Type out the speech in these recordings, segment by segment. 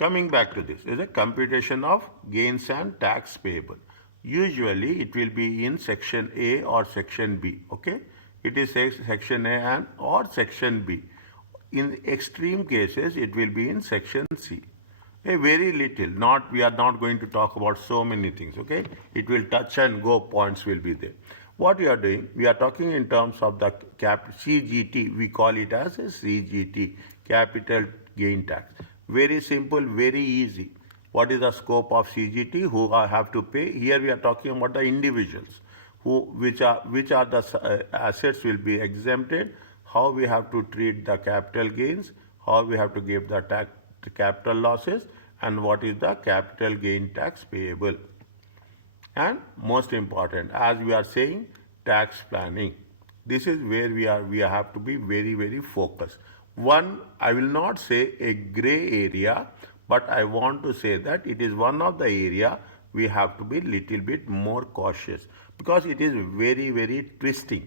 Coming back to this, is a computation of gains and tax payable. Usually it will be in section A or section B. Okay, it is section A and or section B. In extreme cases, it will be in section C. A very little. Not we are not going to talk about so many things. Okay, it will touch and go points will be there. What we are doing, we are talking in terms of the CGT. We call it as a CGT, capital gain tax. Very simple, very easy. What is the scope of CGT? Who have to pay? Here we are talking about the individuals, which are the assets will be exempted. How we have to treat the capital gains? How we have to give the capital losses? And what is the capital gain tax payable? And most important, as we are saying, tax planning. This is where we have to be very, very focused. One, I will not say a gray area, but I want to say that it is one of the area we have to be little bit more cautious because it is very, very twisting.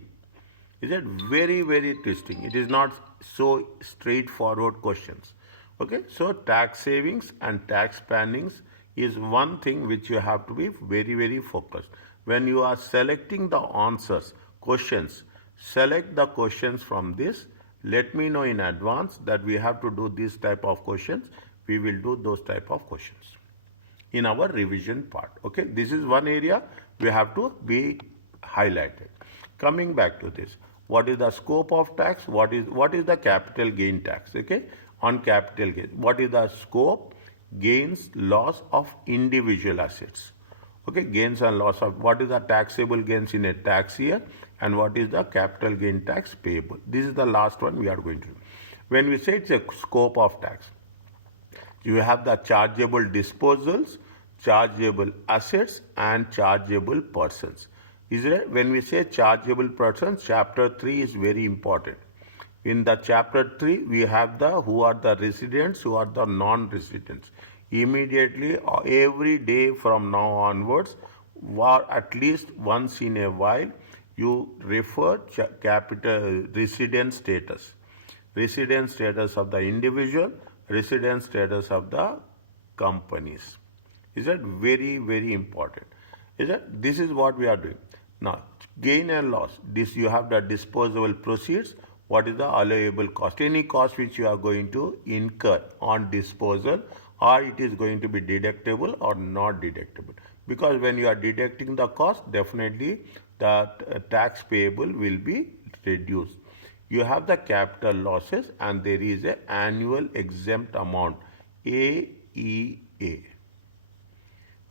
Is it very, very twisting? It is not so straightforward questions. Okay, so tax savings and tax plannings is one thing which you have to be very, very focused. When you are selecting the answers, questions, select the questions from this. Let me know in advance that we have to do this type of questions. We will do those type of questions in our revision part. Okay, this is one area we have to be highlighted. Coming back to this, what is the scope of tax? What is the capital gain tax? Okay, on capital gain, what is the scope? Gains, loss of individual assets. Okay, gains and loss of what is the taxable gains in a tax year and what is the capital gain tax payable. This is the last one we are going to do. When we say it's a scope of tax, you have the chargeable disposals, chargeable assets and chargeable persons. Is it? When we say chargeable persons, chapter 3 is very important. In the chapter 3, we have the who are the residents, who are the non-residents. Immediately, every day from now onwards, or at least once in a while, you refer capital resident status of the individual, resident status of the companies. Is that very, very important? Is that this is what we are doing now? Gain and loss. This you have the disposable proceeds. What is the allowable cost? Any cost which you are going to incur on disposal, or it is going to be deductible or not deductible. Because when you are deducting the cost, definitely the tax payable will be reduced. You have the capital losses and there is an annual exempt amount, AEA.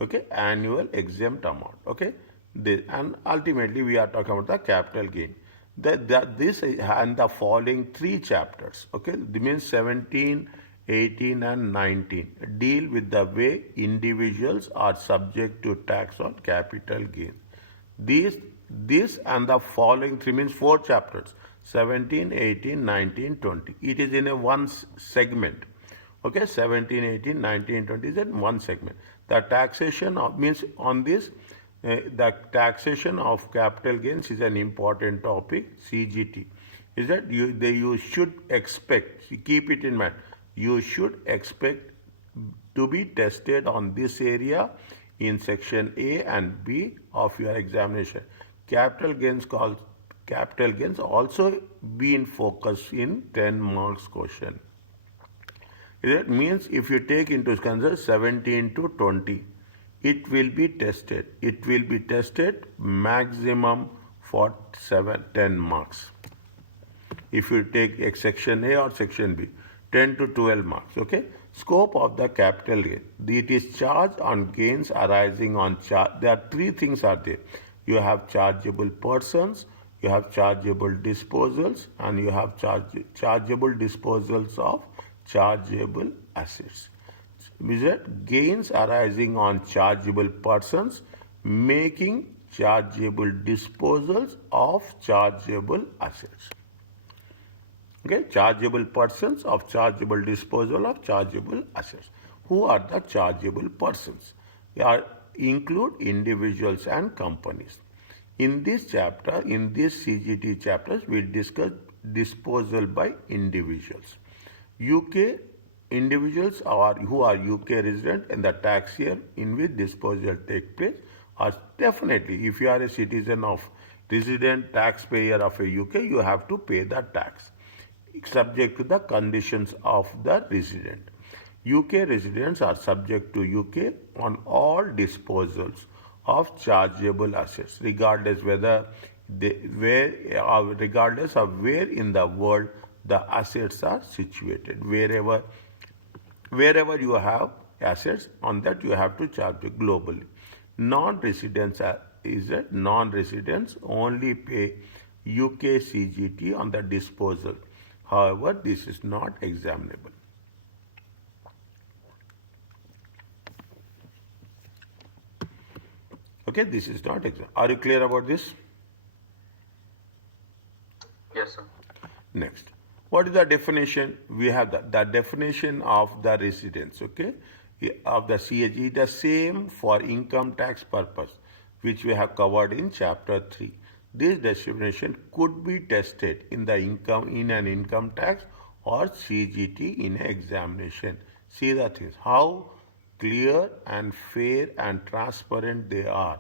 Okay, annual exempt amount. Okay, and ultimately we are talking about the capital gain. This and the following 3 chapters, okay, this means 17, 18 and 19 deal with the way individuals are subject to tax on capital gain. This and the following 3 means 4 chapters, 17, 18, 19, 20. It is in a one segment. Okay, 17, 18, 19, 20 is in one segment. The taxation of, means on this, the taxation of capital gains is an important topic, CGT. Is that you should expect, keep it in mind, you should expect to be tested on this area in section A and B of your examination. Capital gains also be in focus in 10 marks question. That means if you take into consideration 17 to 20, it will be tested. It will be tested maximum for 10 marks. If you take section A or section B, 10 to 12 marks. Okay. Scope of the capital gain. It is charged on gains arising on There are 3 things are there. You have chargeable persons, you have chargeable disposals, and you have chargeable disposals of chargeable assets. Is that gains arising on chargeable persons making chargeable disposals of chargeable assets. Okay, chargeable persons of chargeable disposal of chargeable assets. Who are the chargeable persons? They are include individuals and companies. In this chapter, in this CGT chapters, we discuss disposal by individuals. UK individuals who are UK resident in the tax year in which disposal take place are definitely, if you are a citizen of resident taxpayer of a UK, you have to pay the tax subject to the conditions of the resident. UK residents are subject to UK on all disposals of chargeable assets, regardless regardless of where in the world the assets are situated. Wherever you have assets, on that you have to charge it globally. Non-residents only pay UK CGT on the disposal. However, this is not examinable. Okay, this is not exam. Are you clear about this? Yes, sir. Next, what is the definition? We have the definition of the residence, okay, of the CAG, the same for income tax purpose, which we have covered in chapter 3. This definition could be tested in an income tax or CGT in an examination. See the things, how clear and fair and transparent they are.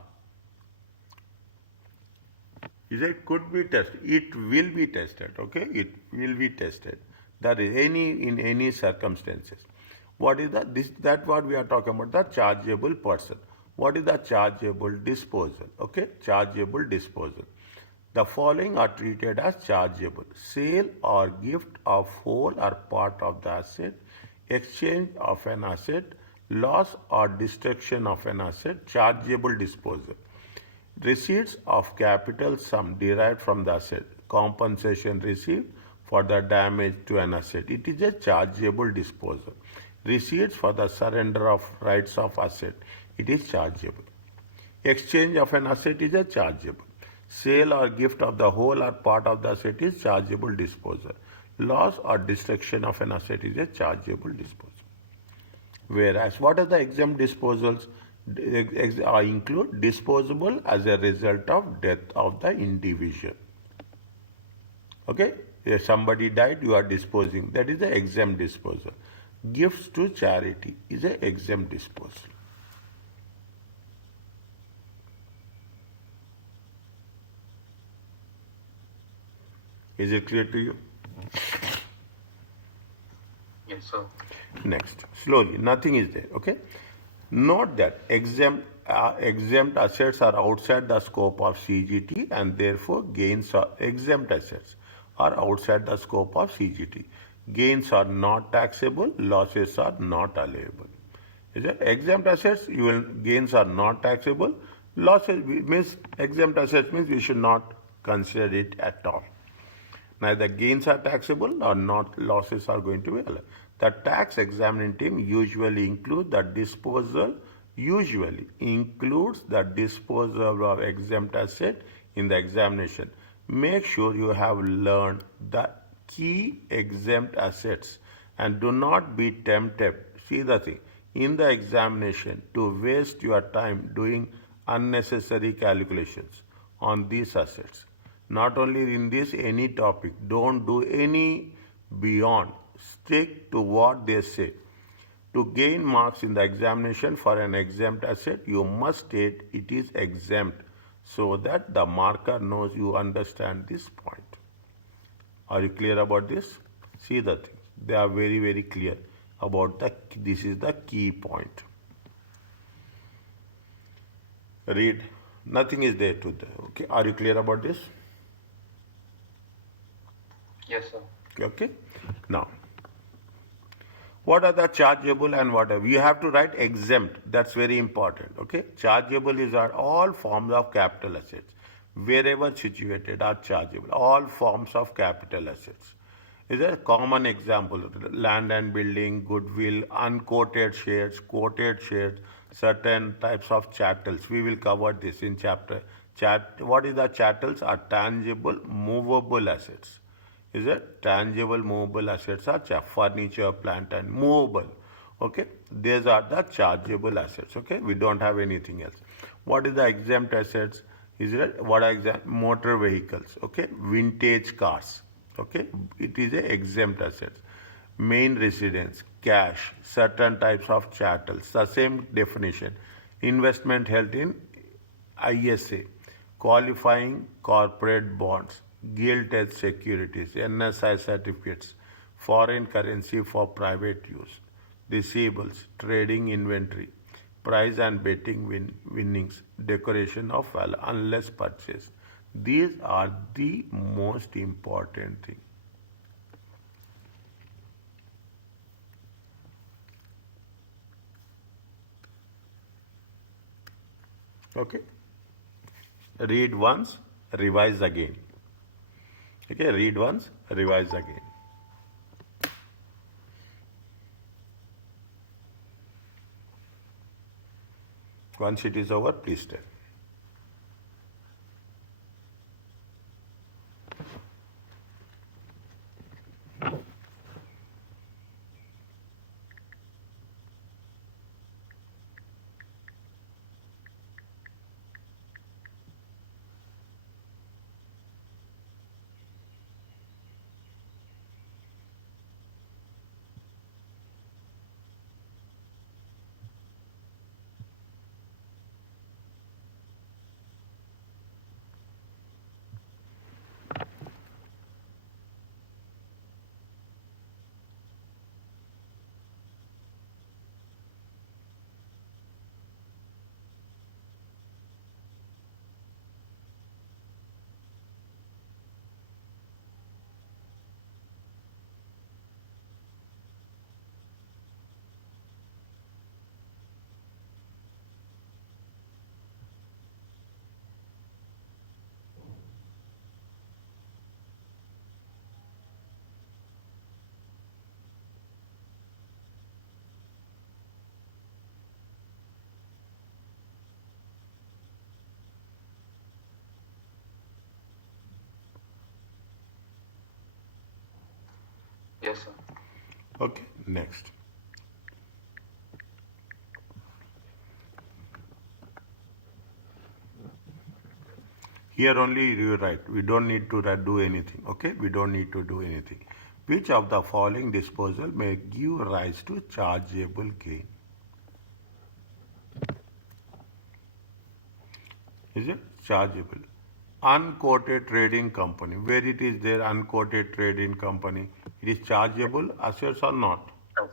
It could be tested. It will be tested. Okay, it will be tested. That is in any circumstances. What is that what we are talking about? The chargeable person. What is the chargeable disposal? Okay, chargeable disposal. The following are treated as chargeable: sale or gift of whole or part of the asset, exchange of an asset, loss or destruction of an asset, chargeable disposal. Receipts of capital sum derived from the asset, compensation received for the damage to an asset. It is a chargeable disposal. Receipts for the surrender of rights of asset. It is chargeable. Exchange of an asset is a chargeable. Sale or gift of the whole or part of the asset is chargeable disposal. Loss or destruction of an asset is a chargeable disposal. Whereas, what are the exempt disposals? Include disposable as a result of death of the individual. Okay, if somebody died, you are disposing. That is the exempt disposal. Gifts to charity is an exempt disposal. Is it clear to you? Yes, sir. Next, slowly, nothing is there. Okay. Note that exempt assets are outside the scope of CGT, and therefore gains are exempt assets are outside the scope of CGT. Gains are not taxable, losses are not allowable. Is it exempt assets? Gains are not taxable. Losses means exempt assets means we should not consider it at all. Neither gains are taxable nor not losses are going to be allowed. The tax examining team usually includes the disposal of exempt asset in the examination. Make sure you have learned the key exempt assets and do not be tempted. See the thing in the examination to waste your time doing unnecessary calculations on these assets. Not only in this, any topic, don't do any beyond. Stick to what they say. To gain marks in the examination for an exempt asset, you must state it is exempt so that the marker knows you understand this point. Are you clear about this? See the things. They are very, very clear about this is the key point. Read. Nothing is there to the. Okay. Are you clear about this? Yes, sir. Okay. Now, what are the chargeable and whatever? You have to write exempt. That's very important. Okay. Chargeable are all forms of capital assets. Wherever situated are chargeable. All forms of capital assets. Is a common example. Land and building, goodwill, unquoted shares, quoted shares, certain types of chattels. We will cover this in chapter. What is the chattels? Are tangible, movable assets. Is it tangible, movable assets are furniture, plant and movable. Okay, these are the chargeable assets. Okay, we don't have anything else. What is the exempt assets? Is it what are exempt? Motor vehicles. Okay, vintage cars. Okay, it is a exempt assets. Main residence, cash, certain types of chattels, the same definition. Investment held in ISA, qualifying corporate bonds, gilt-edged securities, NSI certificates, foreign currency for private use, receivables, trading inventory, prize and betting winnings, decoration of value, unless purchase. These are the most important thing. Okay? Read once, revise again. Okay, read once, revise again. Once it is over, please tell. Yes, sir. Okay, next. Here only you write. We don't need to do anything. Okay, we don't need to do anything. Which of the following disposal may give rise to chargeable gain? Is it chargeable? Unquoted trading company. Where it is there, unquoted trading company, it is chargeable assets or not? Yes.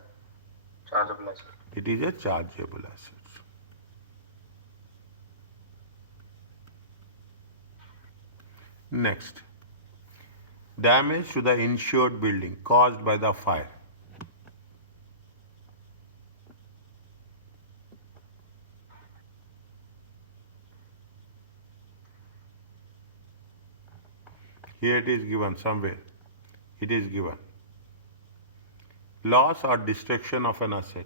Chargeable asset. It is a chargeable asset. Next. Damage to the insured building caused by the fire. Here it is given somewhere. It is given. Loss or destruction of an asset.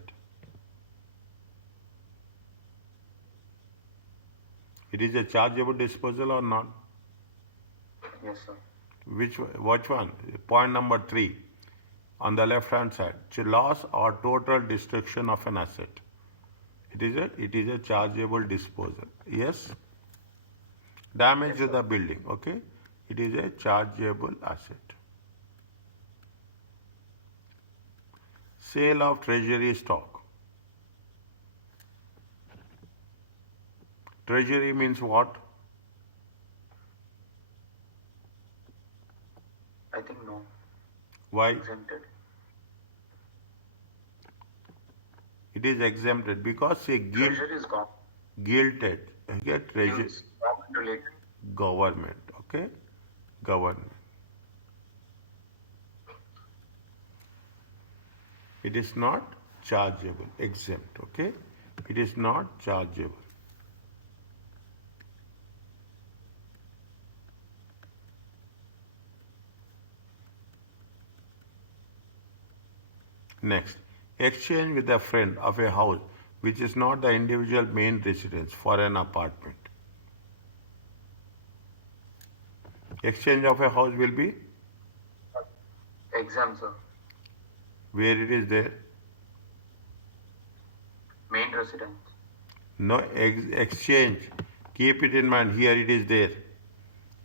It is a chargeable disposal or not? Yes, sir. Which one? Point number 3 on the left hand side. Loss or total destruction of an asset. It is a chargeable disposal. Yes? Damage to the building. Okay? It is a chargeable asset. Sale of treasury stock. Treasury means what? I think no. Why? Exempted. It is exempted because say Treasury is gone. gilted. Okay? Treasury. It's government related. Government. Okay? Government. It is not chargeable, exempt, okay? It is not chargeable. Next, exchange with a friend of a house which is not the individual main residence for an apartment. Exchange of a house will be Exempt, sir. where it is there. Main residence. No exchange. Keep it in mind. Here it is there.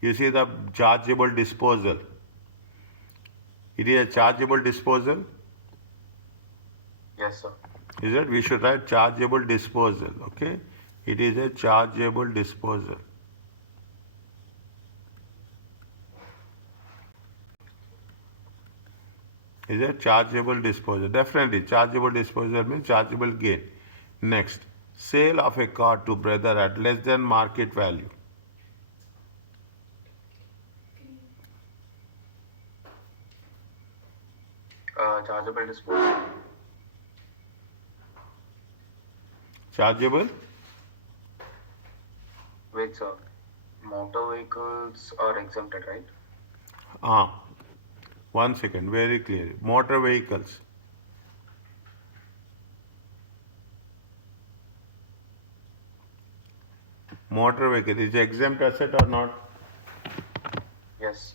You see the chargeable disposal. It is a chargeable disposal. Yes, sir. Is it? We should write chargeable disposal. Okay, it is a chargeable disposal. Is a chargeable disposal. Definitely, chargeable disposal means chargeable gain. Next, sale of a car to brother at less than market value. Chargeable disposal. Chargeable? Wait, sir. Motor vehicles are exempted, right? Ah, 1 second, very clear. Motor vehicles. Motor vehicle is exempt asset or not? Yes.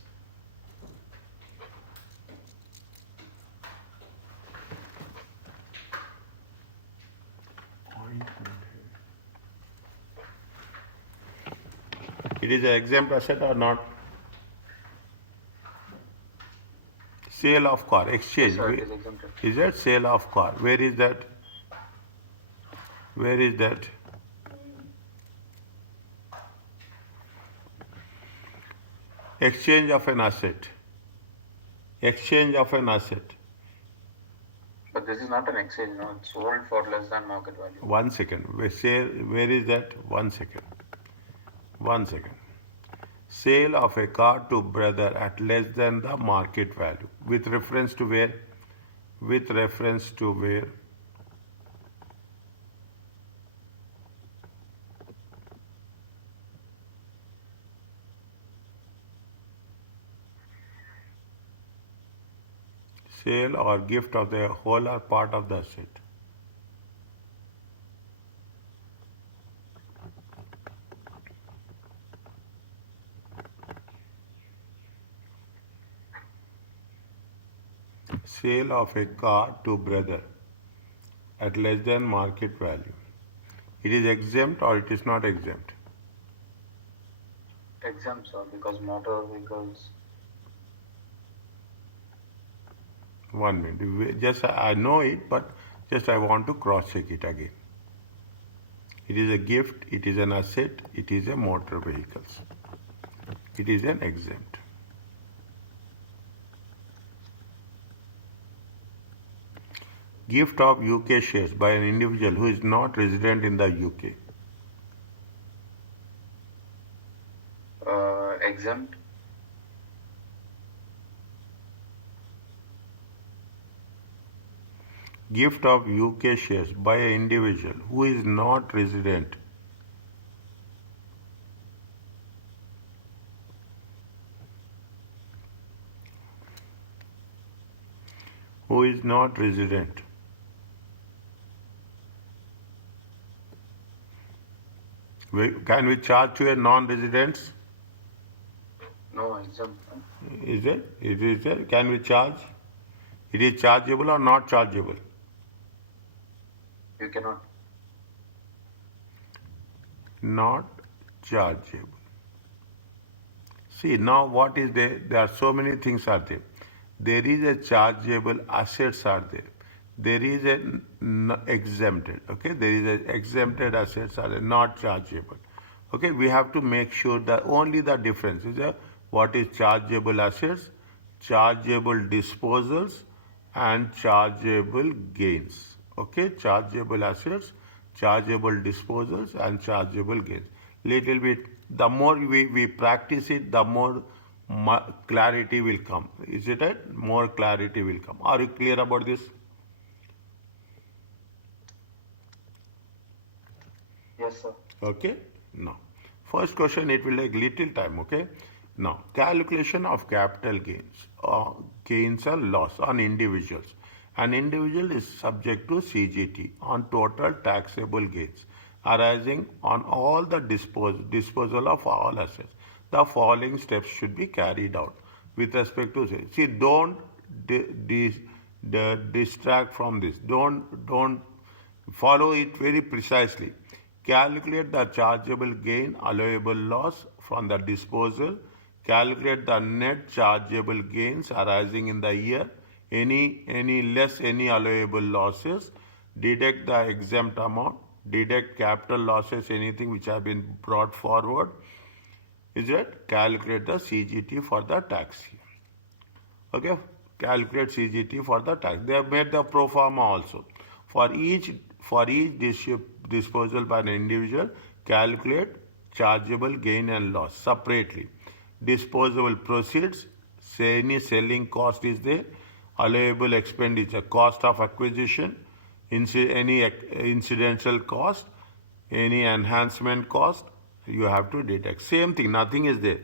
It is an exempt asset or not? Sale of car, Yes, exchange. sir. It is exempted. Is that sale of car? Where is that? Where is that? Exchange of an asset. Exchange of an asset. But this is not an exchange, no. It's sold for less than market value. 1 second. Where is that? 1 second. 1 second. Sale of a car to brother at less than the market value. With reference to where? With reference to where? Sale or gift of the whole or part of the asset. Sale of a car to brother at less than market value. It is exempt or it is not exempt? Exempt, sir, because motor vehicles. 1 minute. Just I know it, but just I want to cross check it again. It is a gift, it is an asset, it is a motor vehicles. It is an exempt. Gift of UK shares by an individual who is not resident in the UK. Exempt. Gift of UK shares by an individual who is not resident. Who is not resident. Can we charge to a non-resident? No, exempt. Is it? It is there. Can we charge? It is chargeable or not chargeable? You cannot. Not chargeable. See, now what is there? There are so many things are there. There is a chargeable assets are there. There is a exempted. Okay, there is a exempted assets are there, not chargeable. Okay, we have to make sure that only the difference is what is chargeable assets, chargeable disposals, and chargeable gains. Okay, chargeable assets, chargeable disposals, and chargeable gains. Little bit, the more we practice it, the more clarity will come. Is it right? More clarity will come. Are you clear about this? Yes, sir. Okay. Now, first question, it will take little time. Okay. Now, calculation of capital gains or gains or loss on individuals. An individual is subject to CGT on total taxable gains arising on all the disposal of all assets. The following steps should be carried out with respect to see. Don't distract from this. Don't follow it very precisely. Calculate the chargeable gain, allowable loss from the disposal. Calculate the net chargeable gains arising in the year any less any allowable losses, deduct the exempt amount, deduct capital losses, anything which have been brought forward, is it? Calculate the CGT for the tax year. Okay, calculate CGT for the tax. They have made the pro forma also. For each disposal by an individual, calculate chargeable gain and loss separately. Disposable proceeds, say any selling cost is there, allowable expenditure, cost of acquisition, any incidental cost, any enhancement cost, you have to deduct. Same thing, nothing is there.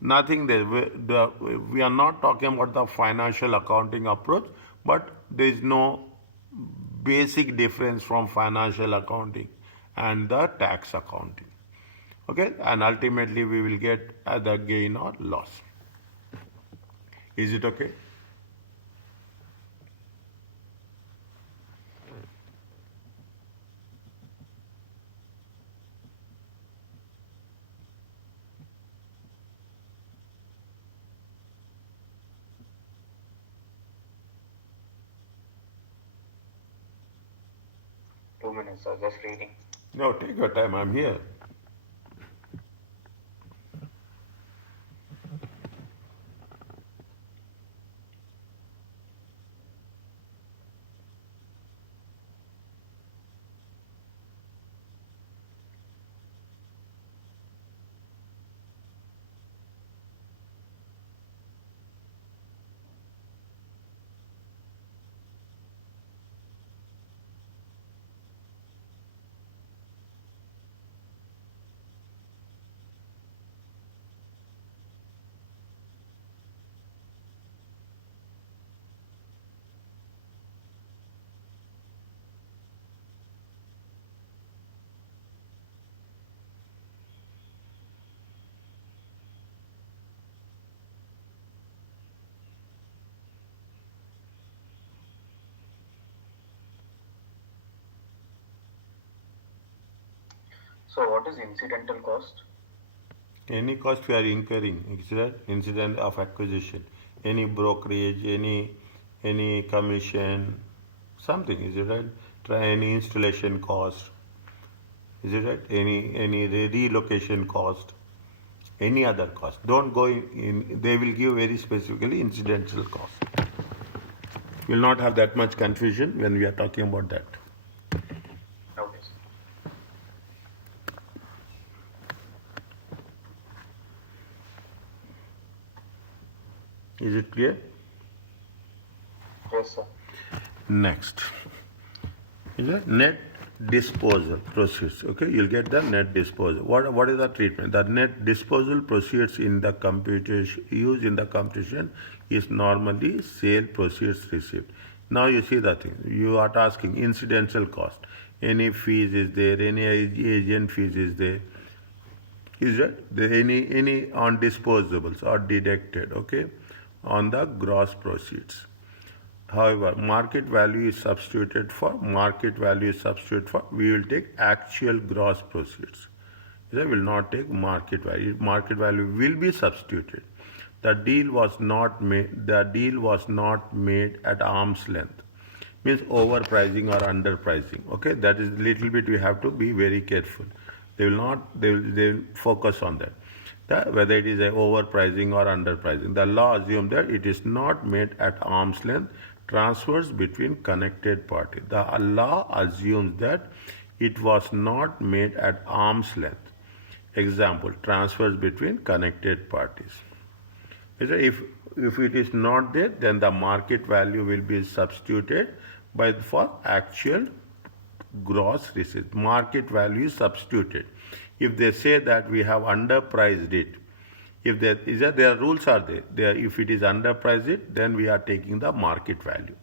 Nothing there. We are not talking about the financial accounting approach, but there is no basic difference from financial accounting and the tax accounting. Okay, and ultimately we will get the gain or loss. Is it okay? Two minutes, sir. Just reading. No, take your time. I'm here. So, what is incidental cost? Any cost we are incurring, incident of acquisition, any brokerage, any commission, something, is it right? Try any installation cost, is it right? Any relocation cost, any other cost. Don't go in, they will give very specifically incidental cost. You will not have that much confusion when we are talking about that. Okay, sir. Is it clear? Yes, sir. Next is a net disposal proceeds. Okay, you'll get the net disposal. What is the treatment? The net disposal proceeds in the computation used in the computation is normally sale proceeds received. Now you see the thing. You are asking incidental cost. Any fees is there? Any agent fees is there? Is that any on disposables are deducted? Okay, on the gross proceeds. However, market value is substituted for, we will take actual gross proceeds. We will not take market value. Market value will be substituted. The deal was not made at arm's length. Means overpricing or underpricing. Okay, that is little bit we have to be very careful. They will focus on that. Whether it is a overpricing or underpricing. The law assumes that it is not made at arm's length. Transfers between connected parties. The law assumes that it was not made at arm's length. Example, transfers between connected parties. If it is not there, then the market value will be substituted for actual gross receipts. Market value is substituted. If they say that we have underpriced it, if their rules are there, if it is underpriced it, then we are taking the market value.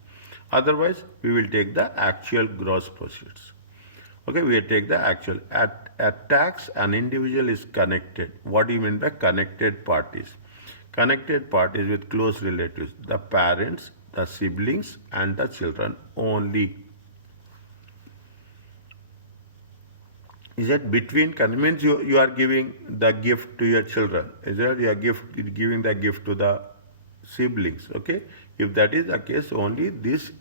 Otherwise, we will take the actual gross proceeds. Okay, we will take the actual. At tax, an individual is connected. What do you mean by connected parties? Connected parties with close relatives, the parents, the siblings, and the children only. Is that between, means you are giving the gift to your children. Is that you are giving the gift to the siblings, okay? If that is the case, only this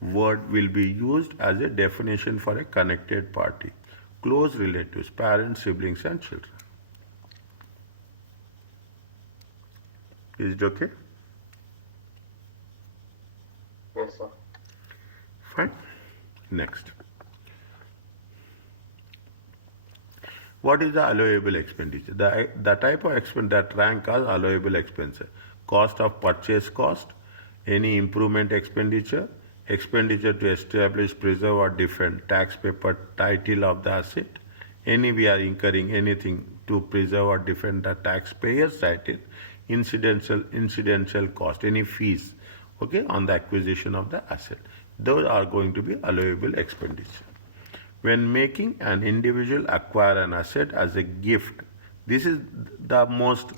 word will be used as a definition for a connected party, close relatives, parents, siblings, and children. Is it okay? Yes, sir. Fine. Next. What is the allowable expenditure? The type of expense that rank as allowable expense. Cost of purchase cost, any improvement expenditure, expenditure to establish, preserve or defend tax paper title of the asset, any we are incurring anything to preserve or defend the taxpayer's title, incidental cost, any fees, okay, on the acquisition of the asset. Those are going to be allowable expenditure. When making an individual acquire an asset as a gift, this is the most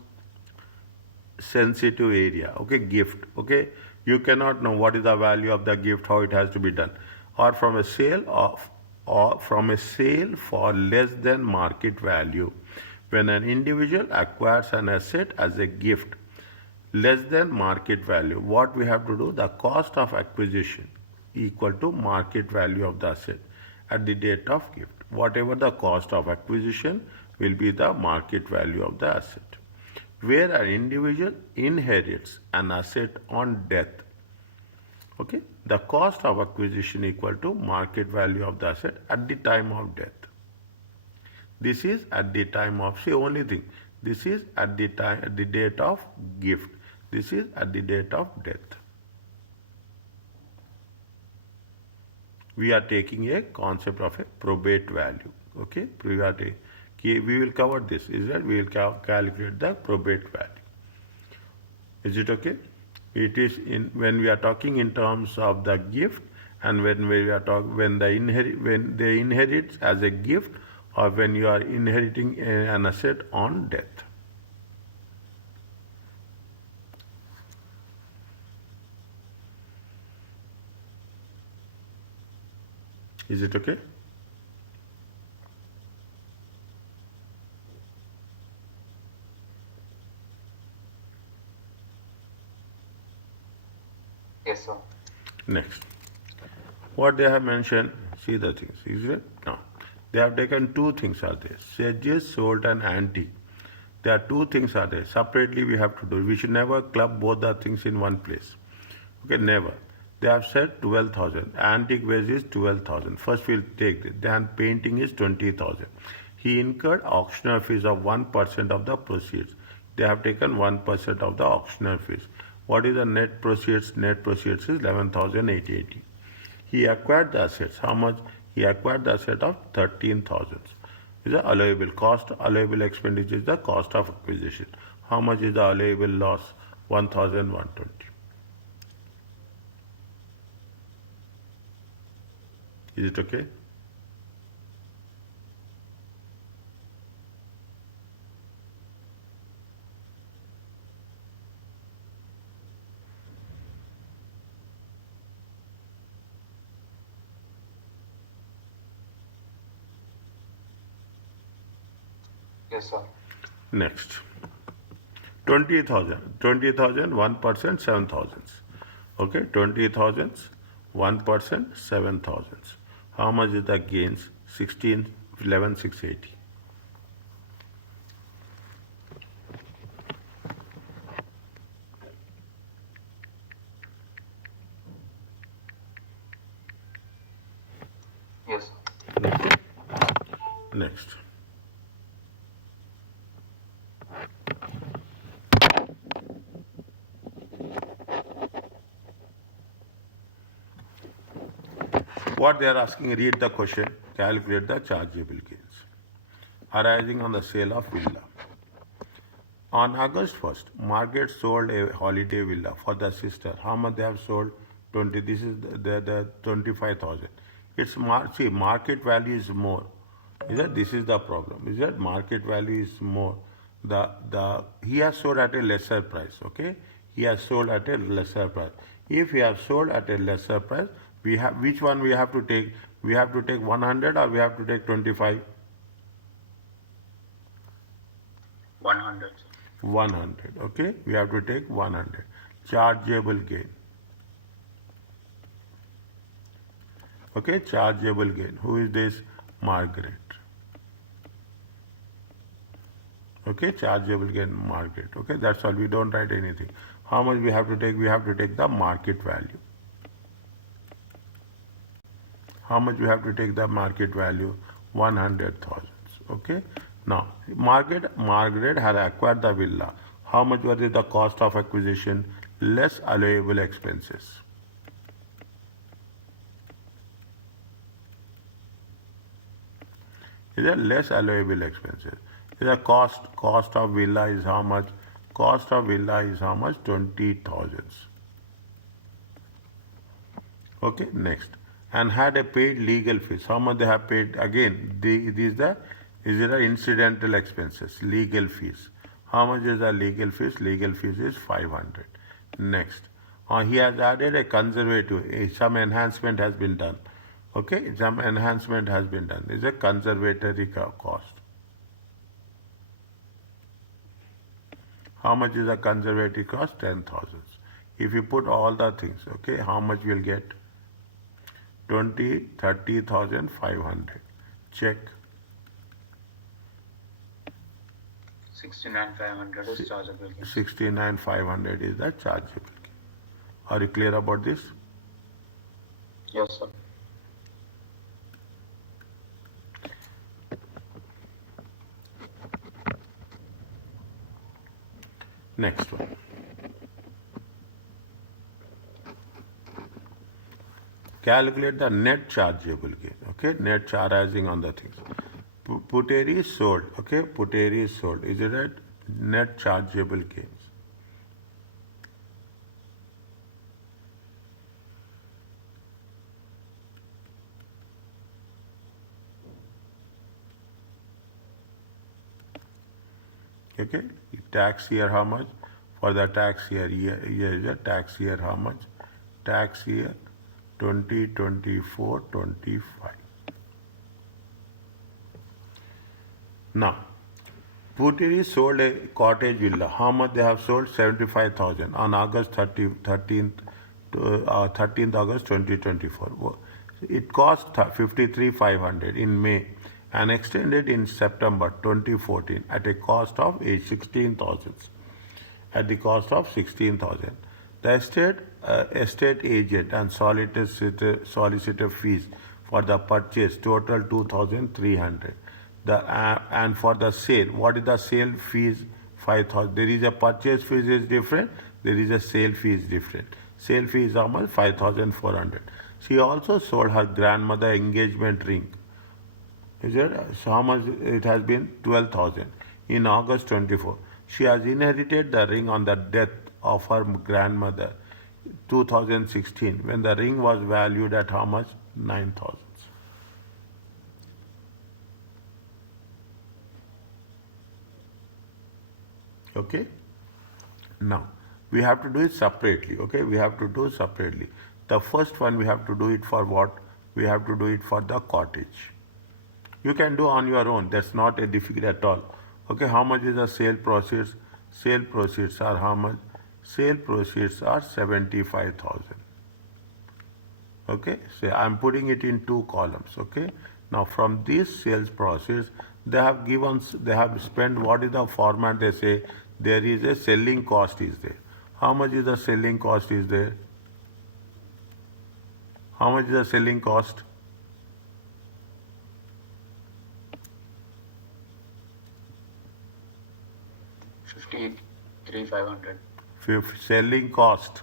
sensitive area, okay, gift, okay. You cannot know what is the value of the gift, how it has to be done, or from a sale for less than market value. When an individual acquires an asset as a gift less than market value, what we have to do, the cost of acquisition equal to market value of the asset at the date of gift. Whatever the cost of acquisition will be the market value of the asset. Where an individual inherits an asset on death, okay, the cost of acquisition equal to market value of the asset at the time of death. This is at the time of, say only thing, this is at the time, at the date of gift. This is at the date of death. We are taking a concept of a probate value, okay. We will cover this, is that we will calculate the probate value. Is it okay? It is in when we are talking in terms of the gift, and when we are when they inherit as a gift, or when you are inheriting an asset on death. Is it okay? Yes, sir. Next. What they have mentioned, see the things, is it? No. They have taken two things are there. Sedges, sold and antique. There are two things are there. Separately we have to do. We should never club both the things in one place. Okay, never. They have said 12,000. Antique vase is 12,000. First we'll take this. Then painting is 20,000. He incurred auctioneer fees of 1% of the proceeds. They have taken 1% of the auctioneer fees. What is the net proceeds? Net proceeds is 11,880. He acquired the assets. How much? He acquired the asset of 13,000. Is the allowable cost. Allowable expenditure is the cost of acquisition. How much is the allowable loss? 1,120. Is it okay? Yes, sir. Next. 20,000. 20,000, 1%, 7,000. Okay, 20,000, 1%, 7,000. How much is the gains? 16, 11, 680. Yes. Okay. Next. What they are asking, read the question, calculate the chargeable gains arising on the sale of villa. On August 1st, Margaret sold a holiday villa for the sister. How much they have sold? 20. This is the 25,000. It's see, market value is more. Is that this is the problem? Is that market value is more? He has sold at a lesser price. Okay, he has sold at a lesser price. If he has sold at a lesser price, we have which one we have to take? We have to take 100 or we have to take 25? 100. 100. Okay, we have to take 100. chargeable gain. Okay, chargeable gain. Who is this? Margaret. Okay, chargeable gain, Margaret. Okay, that's all. We don't write anything. How much we have to take? We have to take the market value. How much we have to take the market value? 100,000. Okay. Now, Margaret had acquired the villa. How much was it the cost of acquisition less allowable expenses? Is it less allowable expenses? Is the cost of villa is how much? Cost of villa is how much? 20,000. Okay, next. And had a paid legal fees. How much they have paid? Again, these are incidental expenses, legal fees. How much is the legal fees? Legal fees is 500. Next. He has added a conservative, some enhancement has been done. Okay, some enhancement has been done. It's a conservatory cost. How much is the conservative cost? 10,000. If you put all the things, okay, how much we'll get? 30,500. Check. 69,500 is chargeable gain. 69,500 is the chargeable gain. Are you clear about this? Yes, sir. Next one. Calculate the net chargeable gain. Okay, net charging on the things. Puteri is sold. Okay, puteri is sold. Is it right? Net chargeable gains. Okay, tax year how much? For the tax year, here is a tax year how much? Tax year 2024-25. Now, Puteri sold a cottage villa. How much they have sold? 75,000 on August 13th August 2024. It cost 53,500 in May and extended in September 2014 at a cost of 16,000. At the cost of 16,000. The estate agent and solicitor fees for the purchase total 2,300. And for the sale, what is the sale fees? 5,000. There is a purchase fees is different. There is a sale fee is different. Sale fee is how much? 5,400. She also sold her grandmother engagement ring. Is it? So how much it has been? 12,000 in August 24. She has inherited the ring on the death of her grandmother 2016 when the ring was valued at how much? 9,000. Okay. Now we have to do it separately. Okay, we have to do separately. The first one we have to do it for what? We have to do it for the cottage. You can do on your own. That's not a difficult at all. Okay, how much is the sale proceeds? Sale proceeds are how much? Sale proceeds are 75,000. Okay, so I'm putting it in two columns. Okay, now from these sales proceeds, they have spent, what is the format? They say there is a selling cost is there. How much is the selling cost is there? How much is the selling cost? $53,500. Selling cost.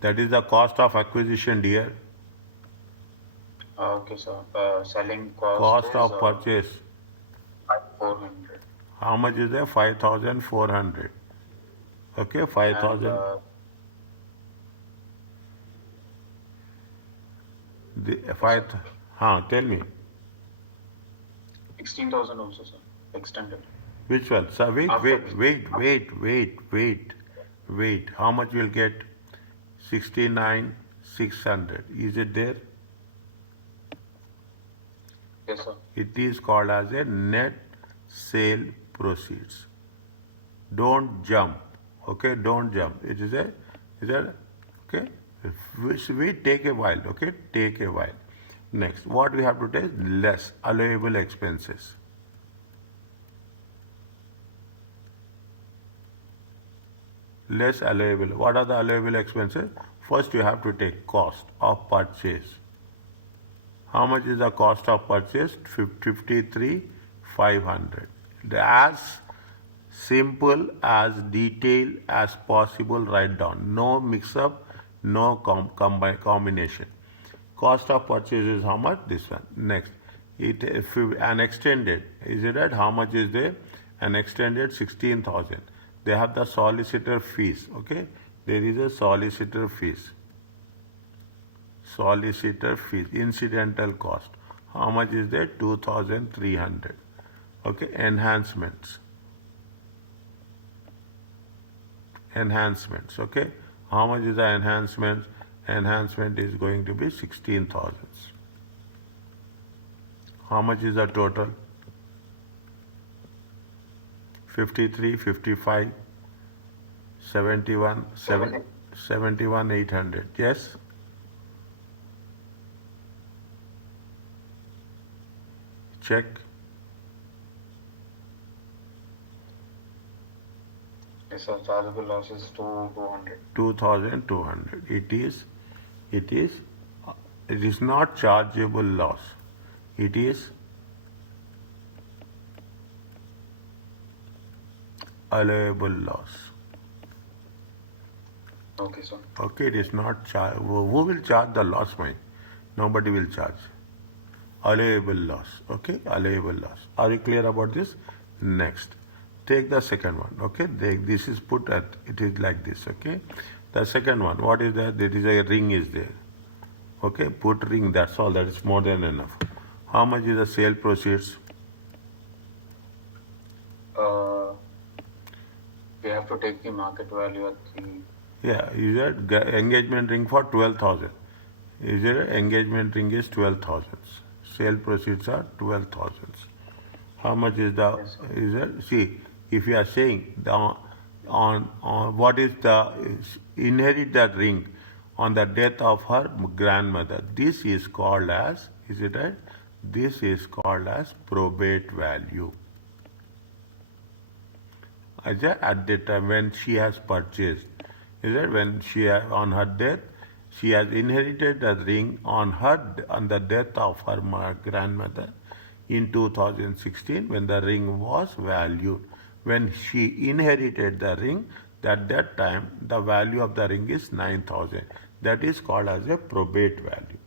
That is the cost of acquisition, dear. Okay, sir. Selling cost Cost is, of purchase. 400. How much is there? 5,400. Okay, 5,000. And, Tell me. 16,000 also, sir. Extended. Which one? So wait. How much will get? 69,600. Is it there? Yes, sir. It is called as a net sale proceeds. Don't jump. Okay, don't jump. It is a, okay? We take a while, okay? Take a while. Next, what we have to take? Less allowable expenses. Less allowable. What are the allowable expenses? First, you have to take cost of purchase. How much is the cost of purchase? 53,500. As simple as detailed as possible, write down. No mix up, no combination. Cost of purchase is how much? This one. Next, if an extended, is it right? How much is there? An extended 16,000. They have the solicitor fees. Okay, there is a solicitor fees. Solicitor fees, incidental cost. How much is there? 2,300. Okay, enhancements. Enhancements. Okay, how much is the enhancements? Enhancement is going to be 16,000. How much is the total? 53, 55, 71, 71, 800. Yes? Check. Yes, sir. Chargeable loss is 200. 2,200. It is not chargeable loss. It is allowable loss. Okay, sir. Okay, it is not charge. Who will charge the loss, mine? Nobody will charge. Allowable loss. Okay, allowable loss. Are you clear about this? Next, take the second one. Okay, this is put at, it is like this. Okay, the second one, what is that? There is a ring is there. Okay, put ring, that's all, that is more than enough. How much is the sale proceeds? We have to take the market value at the... Yeah, is that engagement ring for 12,000? Is there engagement ring is 12,000? Sale proceeds are 12,000. How much is the, Yes, sir. is that? See, if you are saying the, on what is the, inherit that ring on the death of her grandmother, this is called as, is it right? This is called as probate value. Is that at the time when she has purchased, is that when she on her death, she has inherited the ring on the death of her grandmother in 2016 when the ring was valued. When she inherited the ring, at that time the value of the ring is 9,000. That is called as a probate value.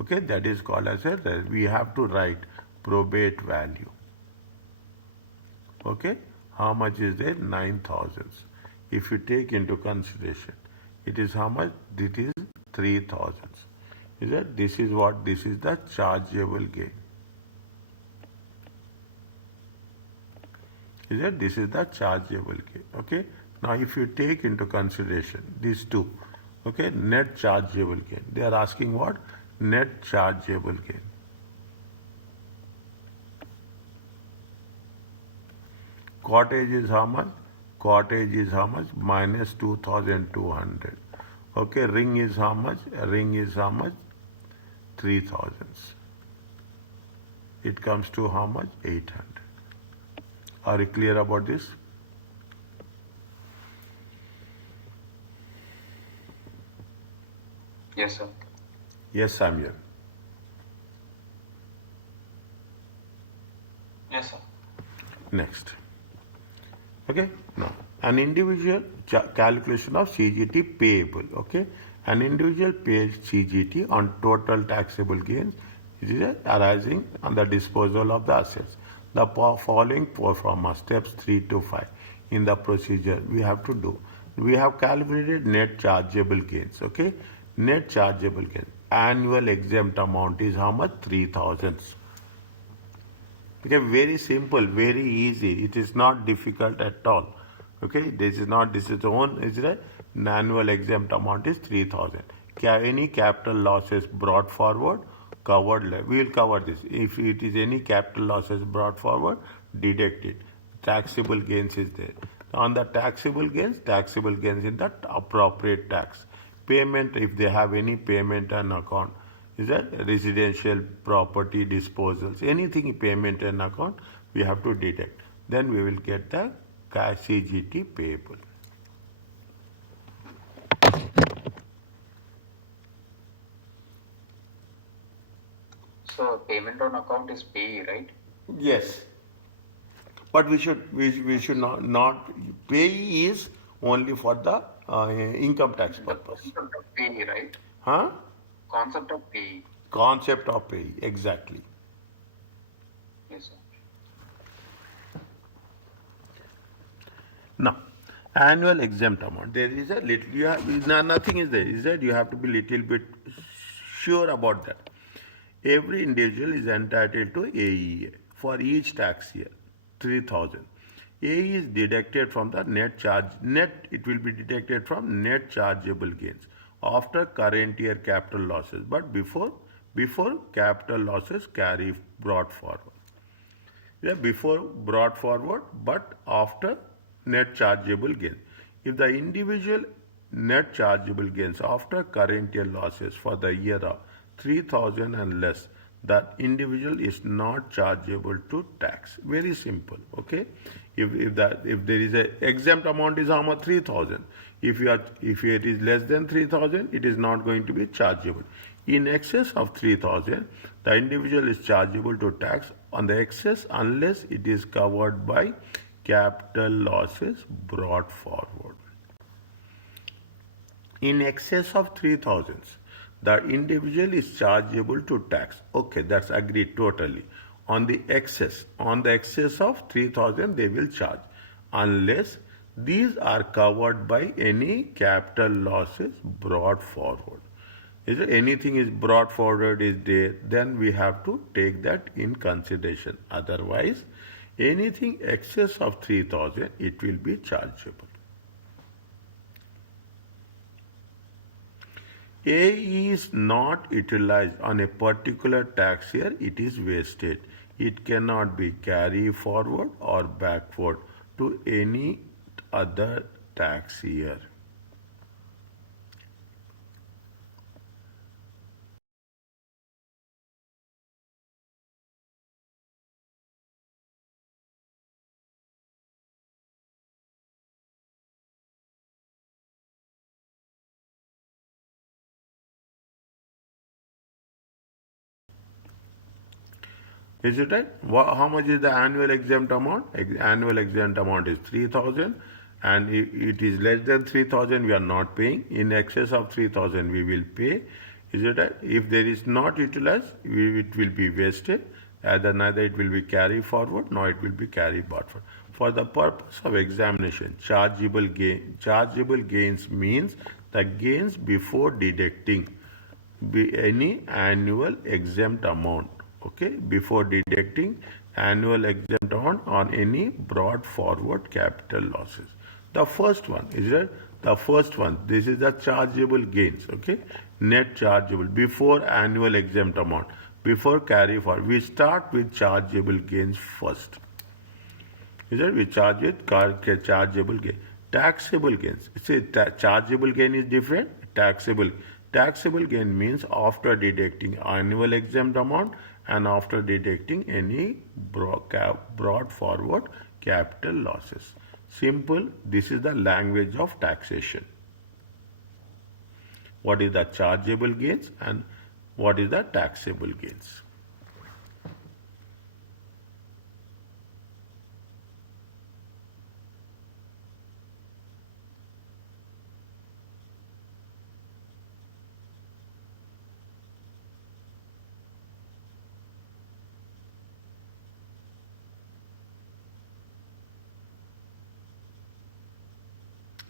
Okay, that is called as a, we have to write probate value. Okay, how much is there? 9,000. If you take into consideration, it is how much? It is 3,000. Is that? This is what? This is the chargeable gain. Is that? This is the chargeable gain. Okay. Now, if you take into consideration these two, okay, net chargeable gain. They are asking what? Net chargeable gain. Cottage is how much? Cottage is how much? Minus 2,200. Okay, ring is how much? Ring is how much? 3,000. It comes to how much? 800. Are you clear about this? Yes, sir. Yes, Samuel. Yes, sir. Next. Okay, now an individual calculation of CGT payable. Okay, an individual pays CGT on total taxable gains arising on the disposal of the assets. The following from steps 3 to 5 in the procedure we have to do. We have calculated net chargeable gains. Okay, net chargeable gains. Annual exempt amount is how much? 3,000. Okay, very simple, very easy. It is not difficult at all. Okay, this is the one, is it? Annual exempt amount is 3,000. Any capital losses brought forward, covered. We will cover this. If it is any capital losses brought forward, deduct it. Taxable gains is there. On the taxable gains in the appropriate tax. Payment, if they have any payment and account, is that residential property disposals, anything payment and account, we have to deduct. Then we will get the CGT payable. So payment on account is pay, right? Yes. But we should not pay is only for the income tax purpose. Concept of pay, right? Huh? Concept of pay. Concept of pay, exactly. Yes, sir. Now, annual exempt amount. There is a little, you have, nothing is there. Is that you have to be little bit sure about that. Every individual is entitled to AEA for each tax year, 3,000. AE is deducted from the net charge. Net, it will be deducted from net chargeable gains after current year capital losses, but before capital losses carry brought forward. Yeah, before brought forward, but after net chargeable gain. If the individual net chargeable gains after current year losses for the year of 3,000 and less, that individual is not chargeable to tax. Very simple. Okay. If there is a exempt amount is how much? 3,000. If it is less than 3,000, it is not going to be chargeable. In excess of 3,000, the individual is chargeable to tax on the excess unless it is covered by capital losses brought forward. In excess of 3,000, the individual is chargeable to tax. Okay, that's agreed totally. On the excess of 3,000, they will charge unless these are covered by any capital losses brought forward. Is there anything is brought forward is there, then we have to take that in consideration. Otherwise, anything excess of 3,000, it will be chargeable. A is not utilized on a particular tax year, it is wasted. It cannot be carried forward or backward to any other tax year. Is it right? How much is the annual exempt amount? Annual exempt amount is 3,000, and it is less than 3,000, we are not paying. In excess of 3,000, we will pay. Is it right? If there is not utilized, it will be wasted. Neither it will be carried forward, nor it will be carried backward. For the purpose of examination, chargeable gains means the gains before deducting any annual exempt amount. Okay, before deducting annual exempt on any brought forward capital losses. The first one is that this is the chargeable gains. Okay, net chargeable before annual exempt amount, before carry forward. We start with chargeable gains first. Is that we charge it chargeable gain. Taxable gains. See, chargeable gain is different. Taxable gain means after deducting annual exempt amount and after deducting any brought forward capital losses. Simple, this is the language of taxation. What is the chargeable gains and what is the taxable gains?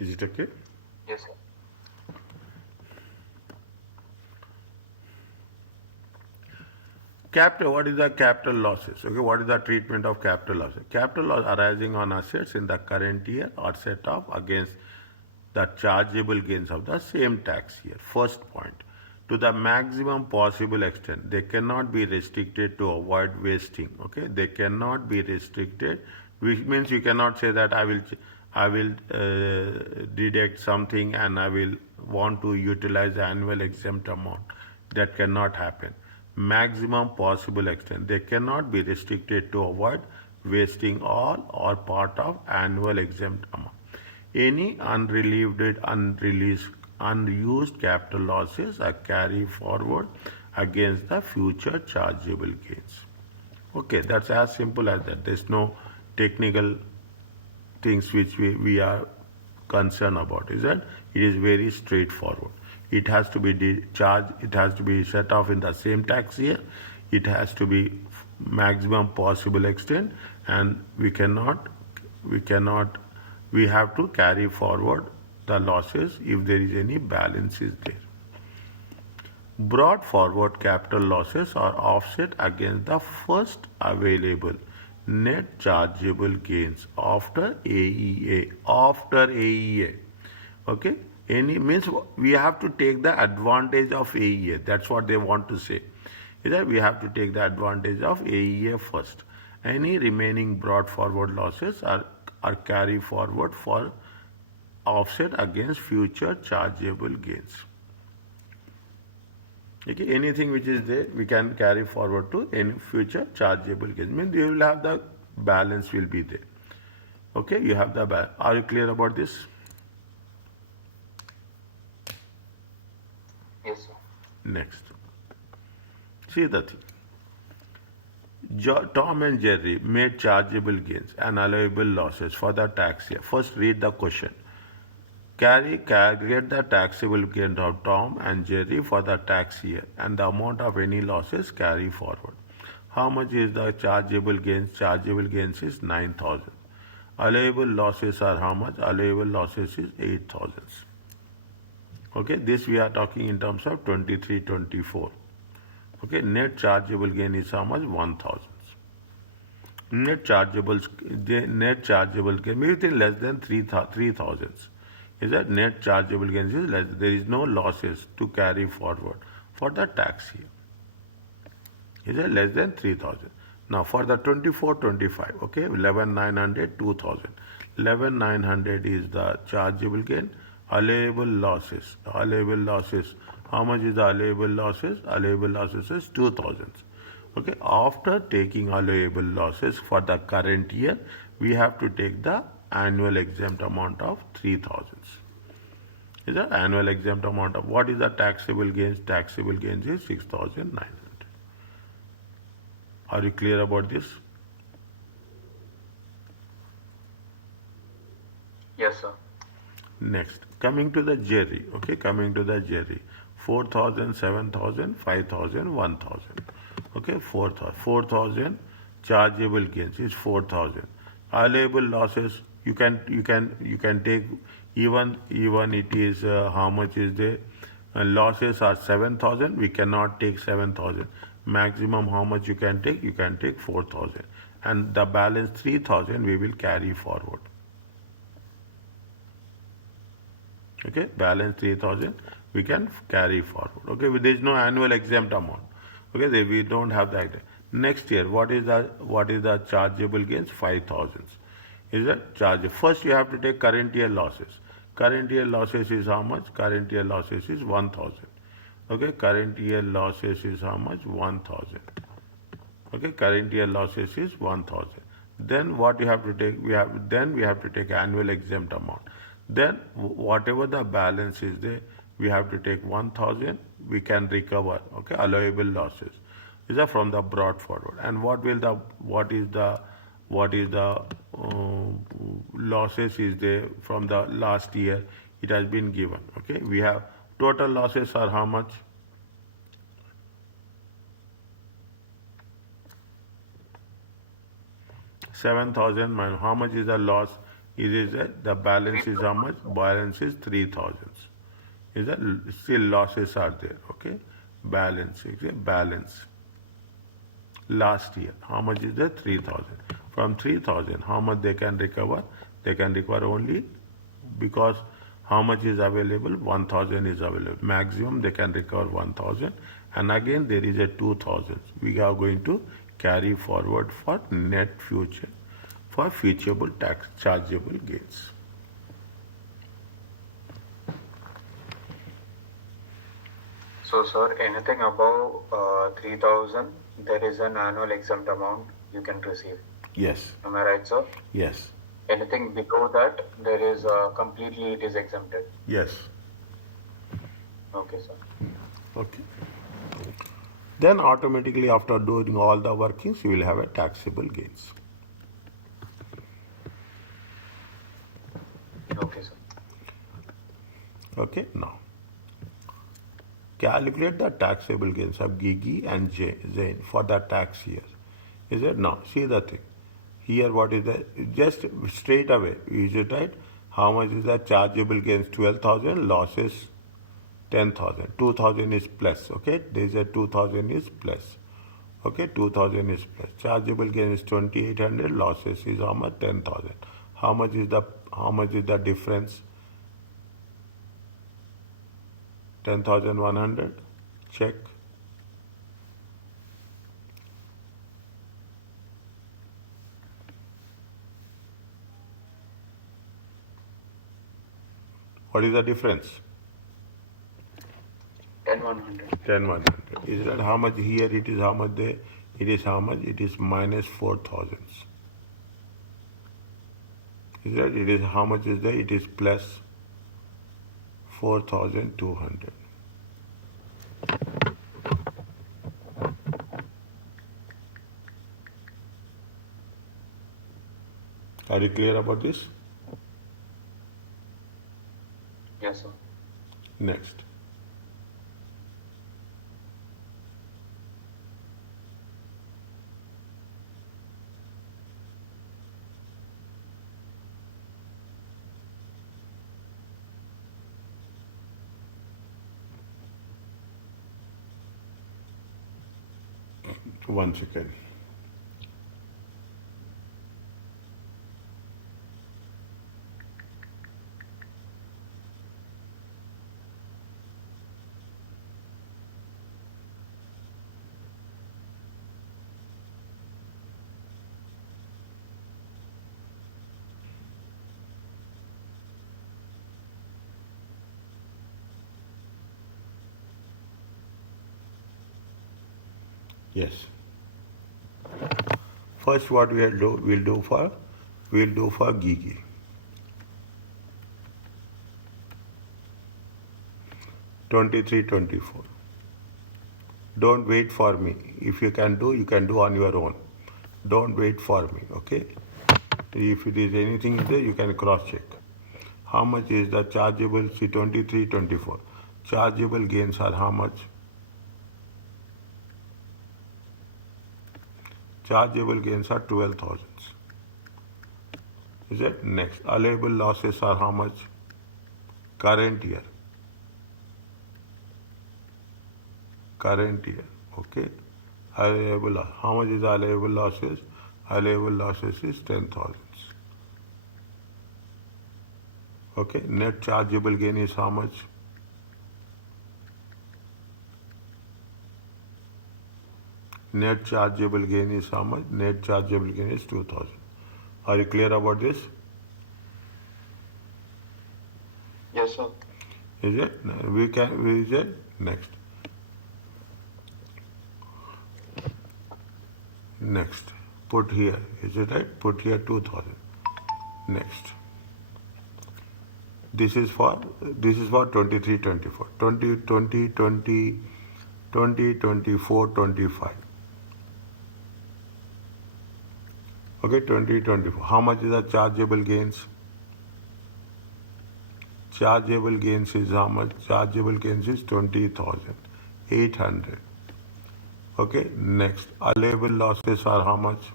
Is it okay? Yes, sir. Capital, what is the capital losses? Okay, what is the treatment of capital losses? Capital loss arising on assets in the current year are set off against the chargeable gains of the same tax year. First point, to the maximum possible extent. They cannot be restricted to avoid wasting. Okay, they cannot be restricted, which means you cannot say that I will deduct something and I will want to utilize the annual exempt amount. That cannot happen. Maximum possible extent. They cannot be restricted to avoid wasting all or part of annual exempt amount. Any unrelieved, unreleased, unused capital losses are carried forward against the future chargeable gains. Okay, that's as simple as that. There's no technical things which we are concerned about. Is that it is very straightforward. It has to be charged. It has to be set off in the same tax year. It has to be maximum possible extent, and we have to carry forward the losses if there is any balances there. Brought forward capital losses are offset against the first available net chargeable gains after AEA. After AEA. Okay? Any means we have to take the advantage of AEA. That's what they want to say. Is that we have to take the advantage of AEA first. Any remaining brought forward losses are carried forward for offset against future chargeable gains. Okay, anything which is there, we can carry forward to any future chargeable gains. Means you will have the balance will be there. Okay, you have the balance. Are you clear about this? Yes, sir. Next. See the thing. Tom and Jerry made chargeable gains and allowable losses for the tax year. First, read the question. Get the taxable gain of Tom and Jerry for the tax year and the amount of any losses carry forward. How much is the chargeable gains? Chargeable gains is 9,000. Allowable losses are how much? Allowable losses is 8,000. Okay, this we are talking in terms of 23-24. Okay, net chargeable gain is how much? 1,000. Net chargeable gain, maybe less than 3,000. Is that net chargeable gains is less. There is no losses to carry forward for the tax year. Is that less than 3,000? Now for the 24-25, okay, 11,900, 2,000. 11,900 is the chargeable gain. Allowable losses. Allowable losses. How much is the allowable losses? Allowable losses is 2,000. Okay, after taking allowable losses for the current year, we have to take the annual exempt amount of 3,000. Is the annual exempt amount of what is the taxable gains? Taxable gains is 6,900. Are you clear about this? Yes, sir. Next, coming to the Jerry. Okay, coming to the Jerry. 4,000, 7,000, 5,000, 1,000. Okay, 4,000 chargeable gains is 4,000. Allowable losses you can take even it is how much is the losses are 7,000. We cannot take 7,000. Maximum how much you can take? You can take 4,000, and the balance 3,000 we will carry forward. Okay, balance 3,000 we can carry forward. Okay, there is no annual exempt amount. Okay, we don't have that. Next year, what is the chargeable gains? 5,000. Is that charge? First, you have to take current year losses. Current year losses is how much? Current year losses is 1,000. Okay, current year losses is how much? 1,000. Okay, current year losses is 1,000. Then what you have to take? We have to take annual exempt amount. Then whatever the balance is there, we have to take 1,000. We can recover. Okay, allowable losses. These are from the brought forward. And what is the losses is there from the last year? It has been given. Okay, we have total losses are how much? $7,000 minus how much is the loss? It is the balance is how much? Balance is 3,000. Is that still losses are there? Okay, balance. Okay, balance. Last year, how much is that? 3,000. From 3,000, how much they can recover? They can recover only because how much is available? 1,000 is available. Maximum they can recover 1,000, and again there is a 2,000. We are going to carry forward for net future, for futurable tax chargeable gains. So, sir, anything above 3,000, there is an annual exempt amount you can receive. Yes. Am I right, sir? Yes. Anything below that, there is completely it is exempted. Yes. Okay, sir. Okay. Then automatically after doing all the workings, you will have a taxable gains. Okay, sir. Okay. Now calculate the taxable gains of Gigi and Zain for the tax year. Is it? Now see the thing. Here what is the, just straight away, is it right? How much is the chargeable gains? 12,000, losses 10,000. 2,000 is plus, okay? There is a 2,000 is plus. Okay, 2,000 is plus. Chargeable gain is 2,800, losses is how much? 10,000. How much is the difference? 10,100. Check. What is the difference? 10,100. 10,100. Is that how much here it is? How much there? It is how much? It is minus 4,000. Is that it is how much is there? It is plus 4,200. Are you clear about this? Yes, sir. Next. One second. Yes. First, what we'll do for Gigi. $23, $24. Don't wait for me. If you can do on your own. Don't wait for me, okay? If it is anything there, you can cross check. How much is the chargeable? See, 23, 24. Chargeable gains are how much? Chargeable gains are 12,000. Is it? Next. Allowable losses are how much? Current year. Current year. Okay. Allowable. How much is the allowable losses? Allowable losses is 10,000. Okay. Net chargeable gain is how much? Net chargeable gain is how much? Net chargeable gain is 2,000. Are you clear about this? Yes, sir. Is it? Is it? Next. Next. Put here. Is it right? Put here 2,000. Next. This is for 23, 24. 20, 20, 20, 20, 24, 25. Okay, 20, 24. How much is the chargeable gains? Chargeable gains is how much? Chargeable gains is 20,800. Okay, next. Allowable losses are how much?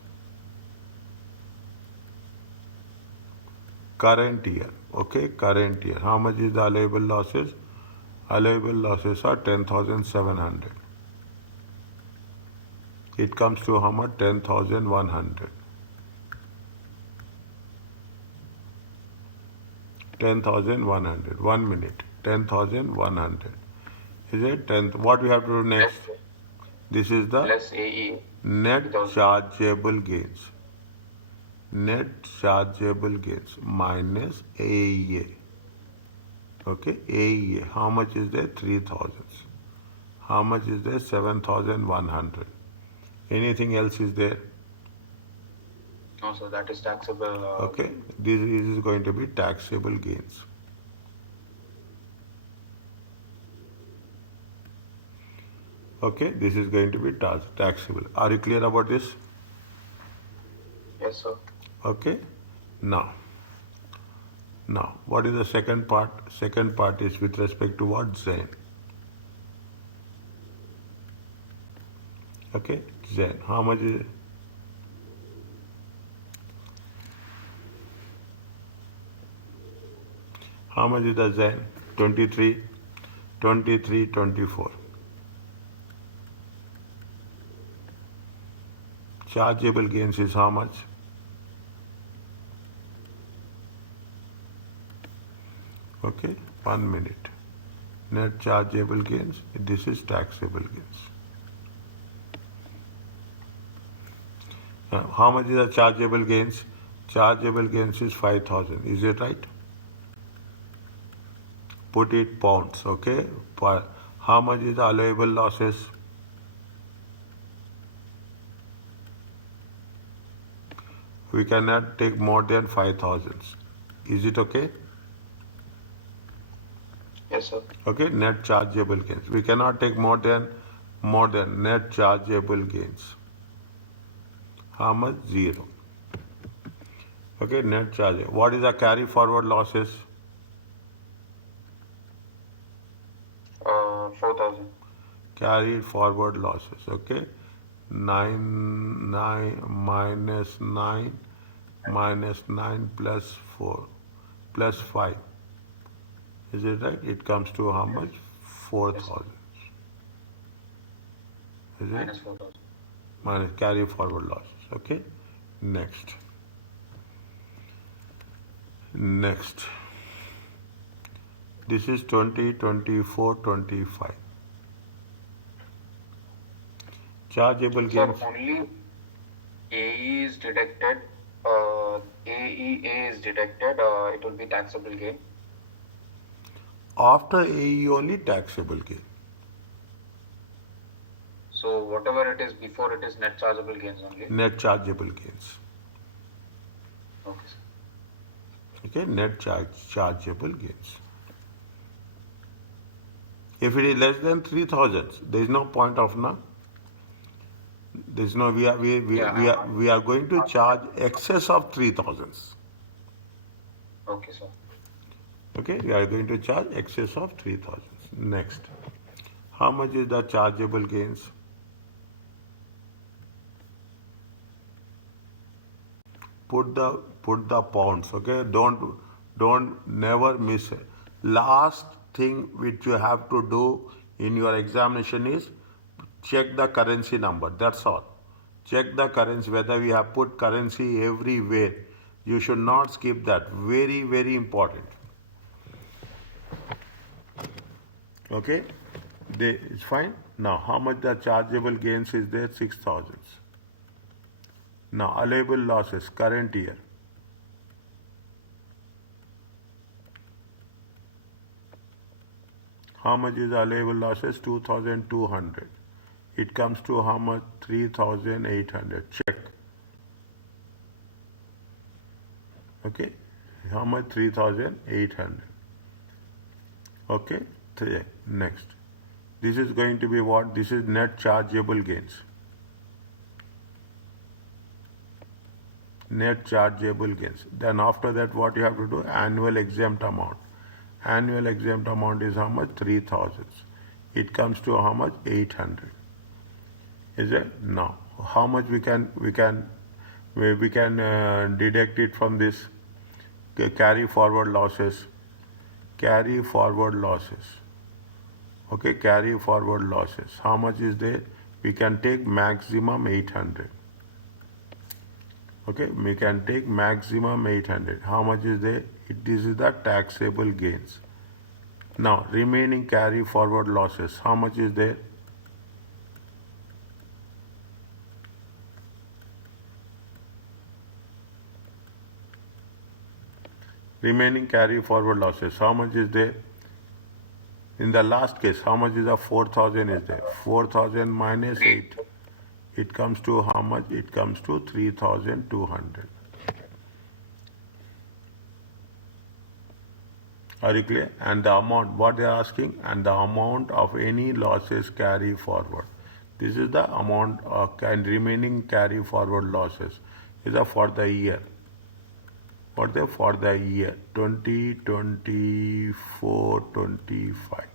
Current year. Okay, current year. How much is the allowable losses? Allowable losses are 10,700. It comes to how much? 10,100. 10,100. 1 minute. 10,100. Is it 10? What we have to do next? This is the Less AE. net chargeable gains. Net chargeable gains minus AEA. Okay, AEA. How much is there? 3,000. How much is there? 7,100. Anything else is there? No, so that is taxable. Okay, this is going to be taxable gains. Okay, this is going to be taxable. Are you clear about this? Yes, sir. Okay, now what is the second part? Second part is with respect to what? Zen. Okay, Zen. How much is it? How much is the Zen? 23, 23, 24. Chargeable gains is how much? Okay, 1 minute. Net chargeable gains, this is taxable gains. How much is the chargeable gains? Chargeable gains is 5,000. Is it right? Put it pounds, okay? How much is the allowable losses? We cannot take more than 5,000. Is it okay? Yes, sir. Okay, net chargeable gains. We cannot take more than net chargeable gains. How much? 0. Okay, net charge. What is the carry forward losses? 4,000. Carry forward losses. Okay, 9 minus 9 plus 4 plus 5. Is it right? It comes to how much? 4,000. Is it? Minus 4,000. Minus carry forward losses. Okay. Next. This is 20, 24, 25. Chargeable Sir, gains. only AE is deducted. AEA is deducted. It will be taxable gain. After AE only taxable gain. So whatever it is before, it is net chargeable gains only. Net chargeable gains. Okay, sir. Okay, net chargeable gains. If it is less than 3,000, there is no point of now. There is no. We are going to charge excess of 3,000. Okay, sir. Okay, we are going to charge excess of 3,000. Next, how much is the chargeable gains? Put the pounds. Okay, don't never miss it. Last thing which you have to do in your examination is check the currency number. That's all. Check the currency, whether we have put currency everywhere. You should not skip that. Very, very important. Okay, it's fine. Now, how much the chargeable gains is there? 6,000. Now, allowable losses, current year. How much is allowable losses? 2,200. It comes to how much? 3,800. Check. Okay, how much? 3,800. Okay, next. This is going to be what? This is net chargeable gains. Net chargeable gains. Then after that, what you have to do? Annual exempt amount. Annual exempt amount is how much? 3,000. It comes to how much? 800. Is it? Now, how much we can deduct it from this carry forward losses? Carry forward losses. Okay, carry forward losses. How much is there? We can take maximum 800. Okay, we can take maximum 800. How much is there? This is the taxable gains. Now, remaining carry forward losses. How much is there? Remaining carry forward losses. How much is there? In the last case, how much is the 4,000 is there? 4,000 minus 8. It comes to how much? It comes to 3,200. Are you clear? And the amount, what they are asking, and the amount of any losses carry forward. This is the amount and remaining carry forward losses. Is for the year. What they for the year 2024 25.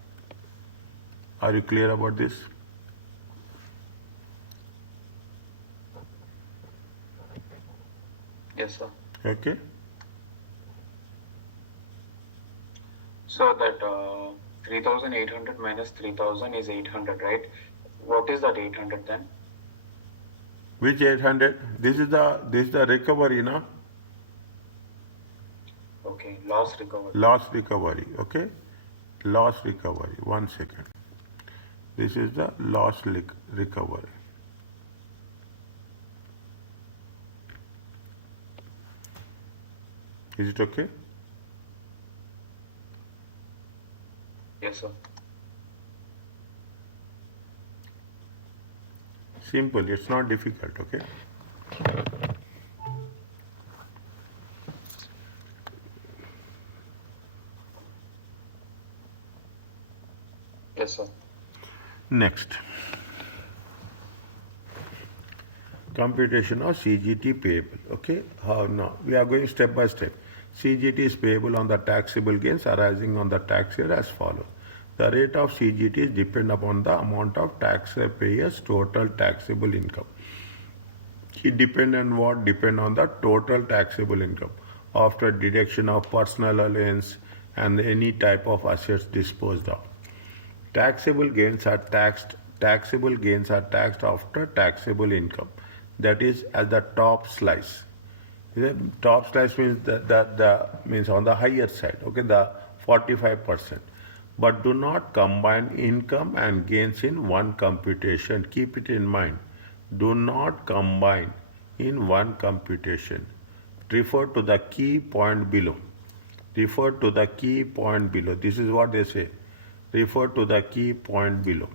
Are you clear about this? Yes, sir. Okay. So that 3,800 minus 3,000 is 800, right? What is that 800 then? Which 800? This is the recovery, no? Okay, loss recovery. Loss recovery, okay? Loss recovery. 1 second. This is the loss recovery. Is it okay? Yes, sir. Simple, it's not difficult, okay? Yes, sir. Next. Computation of CGT payable, okay? How now? We are going step by step. CGT is payable on the taxable gains arising on the tax year as follows. The rate of CGT is depend upon the amount of taxpayer's total taxable income. It depend on what? Depend on the total taxable income after deduction of personal allowance and any type of assets disposed of. Taxable gains are taxed after taxable income. That is at the top slice. The top slice means the means on the higher side, okay, the 45%. But do not combine income and gains in one computation. Keep it in mind. Do not combine in one computation. Refer to the key point below. Refer to the key point below. This is what they say. Refer to the key point below.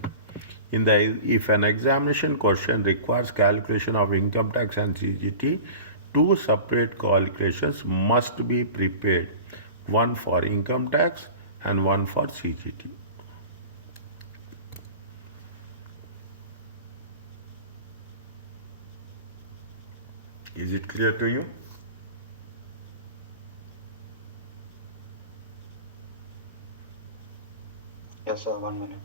If an examination question requires calculation of income tax and CGT, two separate calculations must be prepared, one for income tax and one for CGT. Is it clear to you? Yes, sir. 1 minute.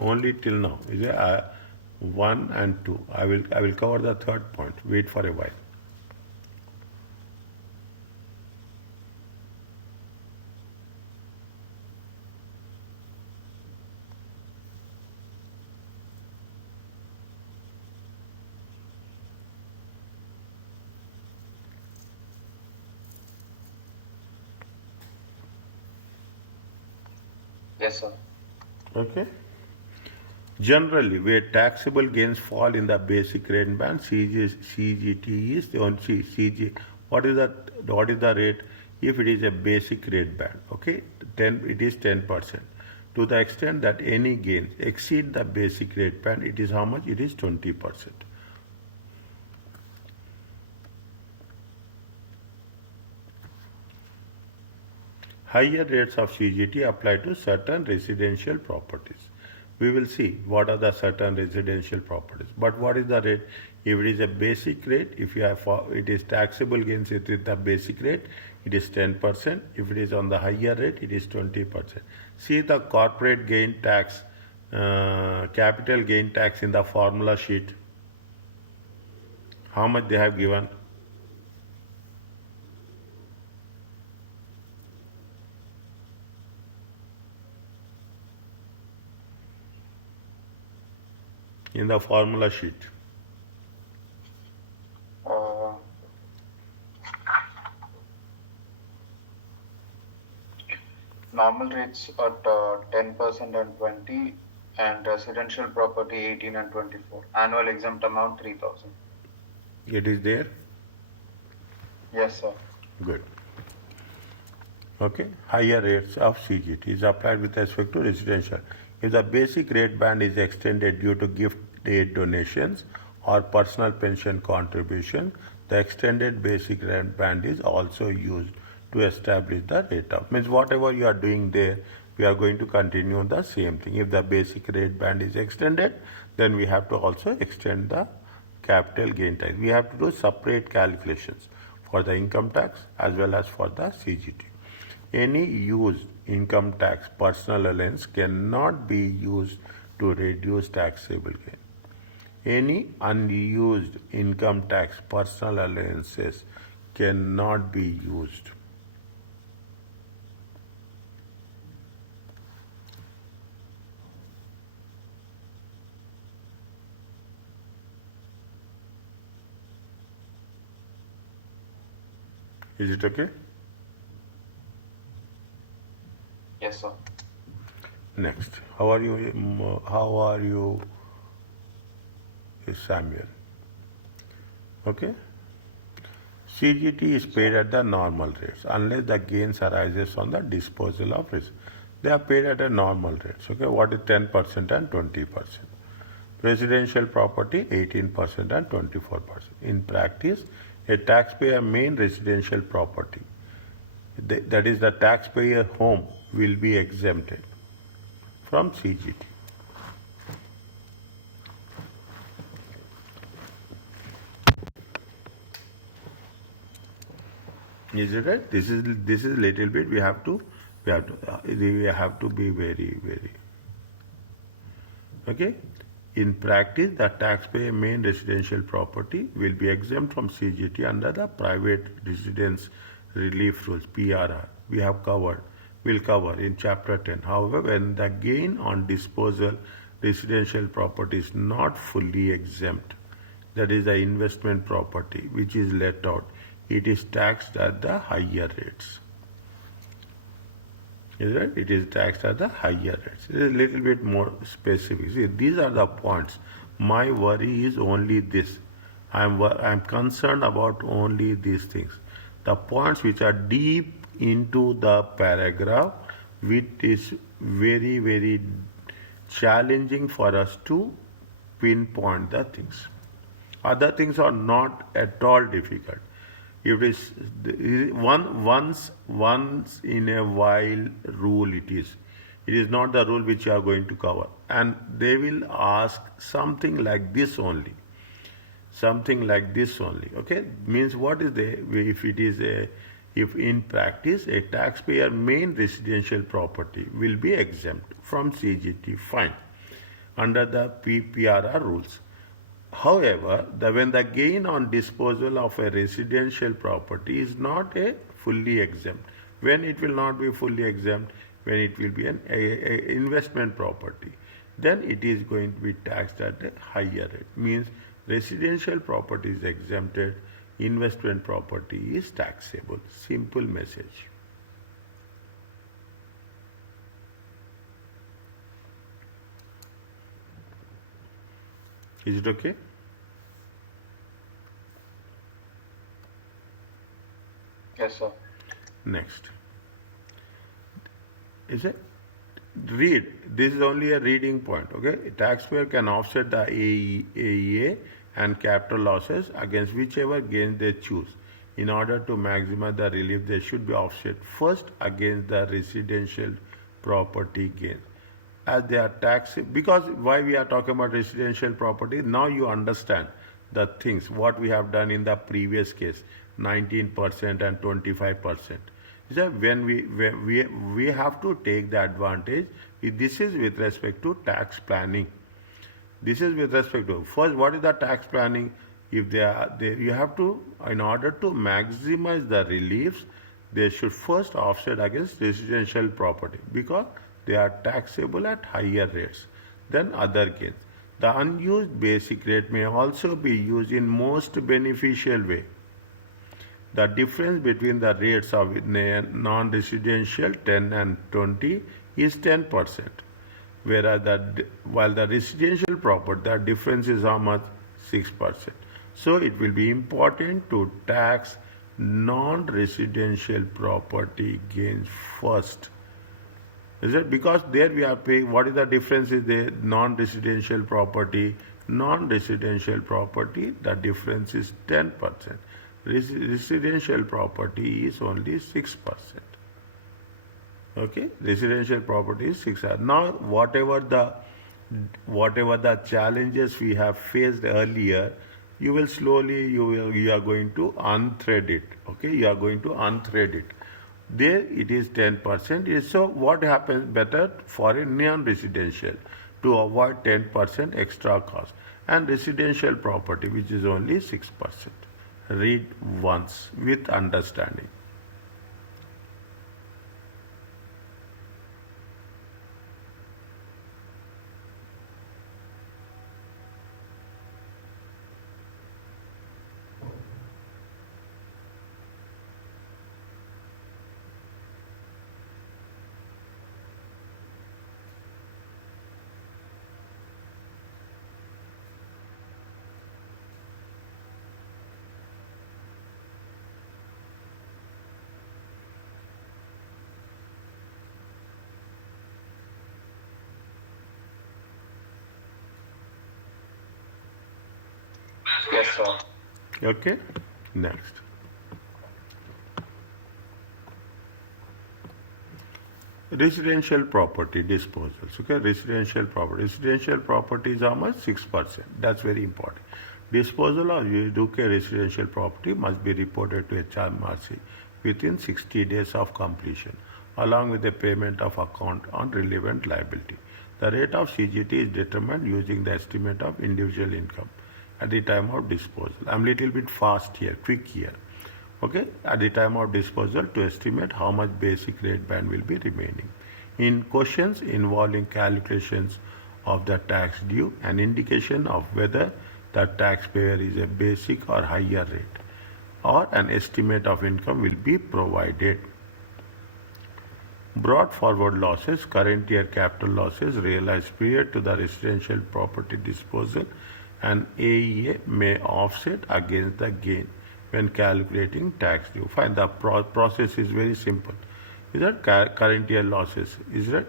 Only till now. Is it 1 and 2? I will cover the third point. Wait for a while. Yes, sir. Okay. Generally, where taxable gains fall in the basic rate band, CGT is the only CG. What is the rate? If it is a basic rate band, okay, it is 10%. To the extent that any gains exceed the basic rate band, it is how much? It is 20%. Higher rates of CGT apply to certain residential properties. We will see what are the certain residential properties. But what is the rate? If it is a basic rate, if you have it is taxable gains with the basic rate, it is 10%. If it is on the higher rate, it is 20%. See the corporate gain tax, capital gain tax in the formula sheet. How much they have given? In the formula sheet. Normal rates at 10% and 20, and residential property 18 and 24. Annual exempt amount 3,000. It is there. Yes, sir. Good. Okay, higher rates of CGT is applied with respect to residential. If the basic rate band is extended due to gift aid donations or personal pension contribution, the extended basic rate band is also used to establish the rate of. Means whatever you are doing there, we are going to continue the same thing. If the basic rate band is extended, then we have to also extend the capital gain tax. We have to do separate calculations for the income tax as well as for the CGT. Any used income tax personal allowance cannot be used to reduce taxable gain. Any unused income tax personal allowances cannot be used. Is it okay? Yes, sir. Next, how are you? How are you, Samuel? Okay. CGT is paid at the normal rates unless the gains arises on the disposal of risk. They are paid at a normal rates. Okay, what is 10% and 20%? Residential property 18% and 24%. In practice, a taxpayer main residential property, that is the taxpayer home, will be exempted from CGT. Is it right? This is little bit we have to be very okay. In practice, the taxpayer main residential property will be exempt from CGT under the private residence relief rules (PRR). Will cover in Chapter 10. However, when the gain on disposal residential property is not fully exempt, that is the investment property which is let out, it is taxed at the higher rates. Is right? It is taxed at the higher rates. It is a little bit more specific. See, these are the points. My worry is only this. I'm concerned about only these things. The points which are deep into the paragraph, which is very challenging for us to pinpoint the things. Other things are not at all difficult. It is once in a while rule it is. It is not the rule which you are going to cover. And they will ask something like this only. Something like this only. Okay? Means what is the if in practice a taxpayer main residential property will be exempt from CGT, fine, under the PRR rules. However, when the gain on disposal of a residential property is not a fully exempt, when it will not be fully exempt, when it will be an investment property, then it is going to be taxed at a higher rate. Means residential property is exempted, investment property is taxable. Simple message. Is it okay? Yes, sir. Next. Is it? Read. This is only a reading point. Okay. A taxpayer can offset the AEA and capital losses against whichever gains they choose. In order to maximize the relief, they should be offset first against the residential property gains. As they are taxed, because why we are talking about residential property, now you understand the things, what we have done in the previous case, 19% and 25%. So when we have to take the advantage, this is with respect to tax planning. This is with respect to, first, what is the tax planning? If you have to, in order to maximize the reliefs, they should first offset against residential property because they are taxable at higher rates than other gains. The unused basic rate may also be used in most beneficial way. The difference between the rates of non-residential 10 and 20 is 10%, whereas while the residential property, the difference is how much? 6%. So it will be important to tax non-residential property gains first. Is it because there we are paying? What is the difference? Is the non-residential property? Non-residential property, the difference is 10%. Residential property is only 6%. Okay, residential property is 6. Now, whatever the challenges we have faced earlier, you will slowly you are going to unthread it. Okay, you are going to unthread it. There it is 10%. So what happens better for a non-residential to avoid 10% extra cost, and residential property which is only 6%. Read once with understanding. Yes, sir. Okay, next. Residential property disposals. Okay, residential property is how much? 6%. That's very important. Disposal of UK residential property must be reported to HMRC within 60 days of completion, along with the payment of account on relevant liability. The rate of CGT is determined using the estimate of individual income at the time of disposal. I'm little bit fast here, quick here. Okay, at the time of disposal to estimate how much basic rate band will be remaining. In questions involving calculations of the tax due, an indication of whether the taxpayer is a basic or higher rate, or an estimate of income will be provided. Brought forward losses, current year capital losses realized prior to the residential property disposal, and AEA may offset against the gain when calculating tax due. Fine, the process is very simple. Is that current year losses? Is that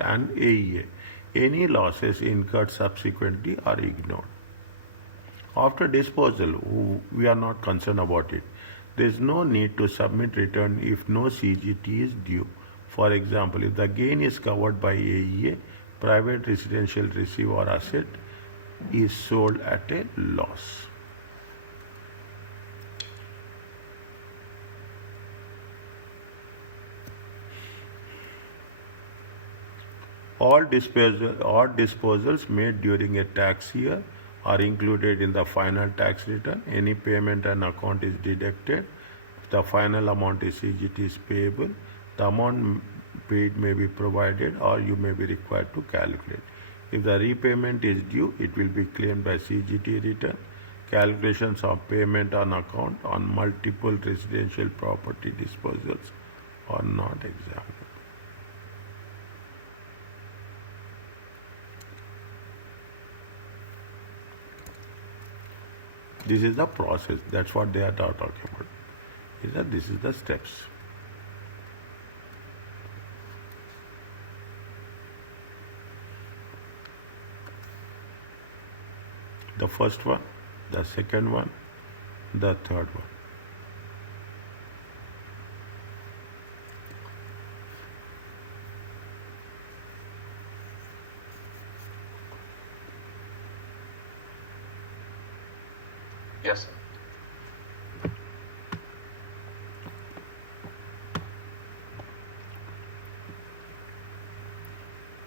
and AEA? Any losses incurred subsequently are ignored. After disposal, we are not concerned about it. There is no need to submit return if no CGT is due. For example, if the gain is covered by AEA, private residential receive or asset is sold at a loss. All disposals made during a tax year are included in the final tax return. Any payment and account is deducted. If the final amount is CGT is payable, the amount paid may be provided or you may be required to calculate. If the repayment is due, it will be claimed by CGT return. Calculations of payment on account on multiple residential property disposals are not examined. This is the process. That's what they are talking about. This is the steps. The first one, the second one, the third one. Yes, sir.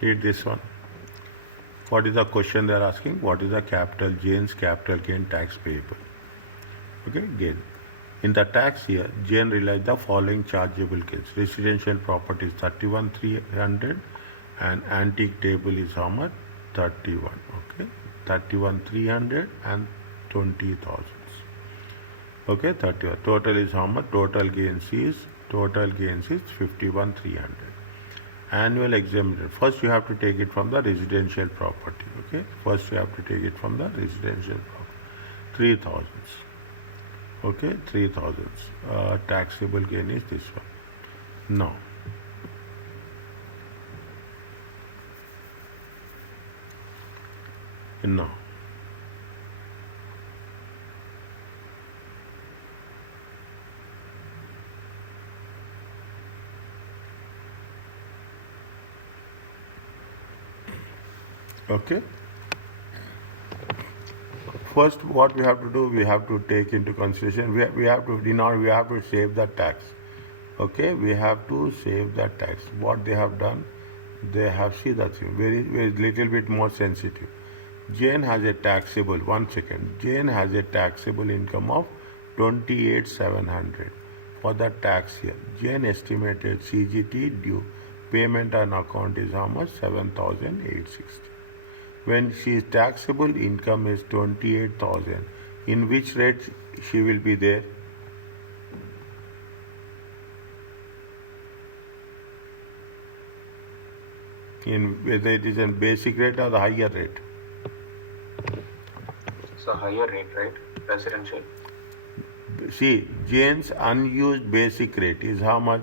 Read this one. What is the question they are asking? What is the capital gain tax payable? Okay, gain. In the tax year, Jane realized the following chargeable gains. Residential property is 31,300 and antique table is how much? 31. Okay, 31,300 and 20,000. Okay, 31. Total is how much? Total gains is 51,300. Annual exemption. First you have to take it from the residential property. Okay, first you have to take it from the residential property. 3,000. Okay, 3,000. Taxable gain is this one. No. No. Okay. First, what we have to do, we have to take into consideration, we have to, in order, we have to save the tax. Okay, we have to save the tax. What they have done, they have, see that thing, very little bit more sensitive. Jane has a taxable, 1 second, Jane has a taxable income of 28,700 for the tax year. Jane estimated CGT due payment on account is how much? 7,860. When she's taxable income is 28,000, in which rate she will be there? In whether it is in basic rate or the higher rate? It's a higher rate, right? Residential. See, Jane's unused basic rate is how much?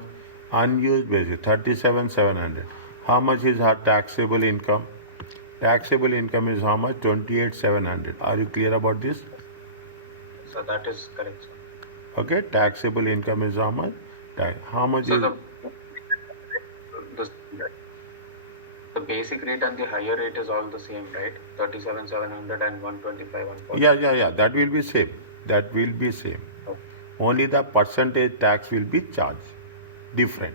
Unused basic, 37,700. How much is her taxable income? Taxable income is how much? 28,700. Are you clear about this? So that is correct, sir. Okay, taxable income is how much? How much So is... the the basic rate and the higher rate is all the same, right? 37,700 and 125, 140. Yeah. That will be same. That will be same. Okay. Only the percentage tax will be charged. Different.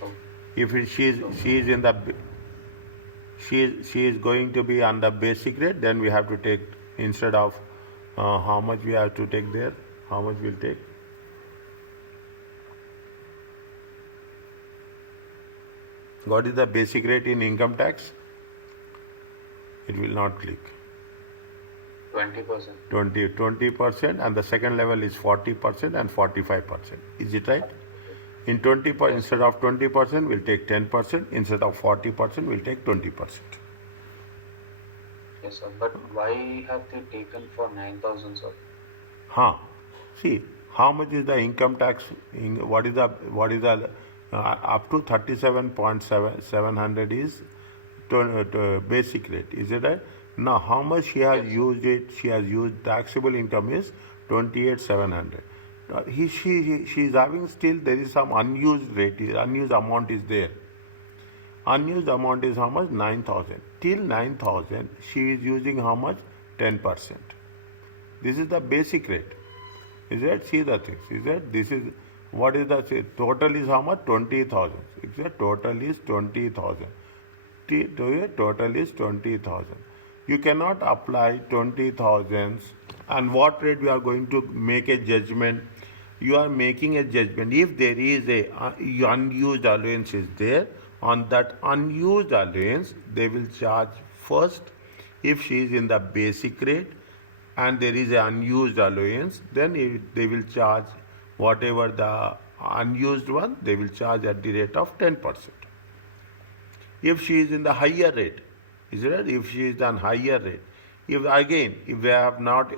Okay. If she is in the... She is going to be on the basic rate, then we have to take, instead of how much we have to take there, how much we'll take? What is the basic rate in income tax? It will not click. 20%. 20% and the second level is 40% and 45%. Is it right? In 20%, instead of 20%, we'll take 10%. Instead of 40%, we'll take 20%. Yes, sir. But why have they taken for 9,000, sir? See, how much is the income tax? What is the up to 37,700 is basic rate. Is it right? Now, how much she has used it? She has used taxable income is 28,700. She is having still, there is some unused rate, unused amount is there. Unused amount is how much? 9,000. Till 9,000, she is using how much? 10%. This is the basic rate. Is that? See the things. Is that? This is, what is the, total is how much? 20,000. Is that? Total is 20,000. Total is 20,000. You cannot apply 20,000 and what rate we are going to make a judgment. You are making a judgment. If there is a unused allowance is there, on that unused allowance, they will charge first. If she is in the basic rate and there is an unused allowance, then they will charge whatever the unused one, they will charge at the rate of 10%. If she is in the higher rate, is it? If she is on higher rate, if they have not,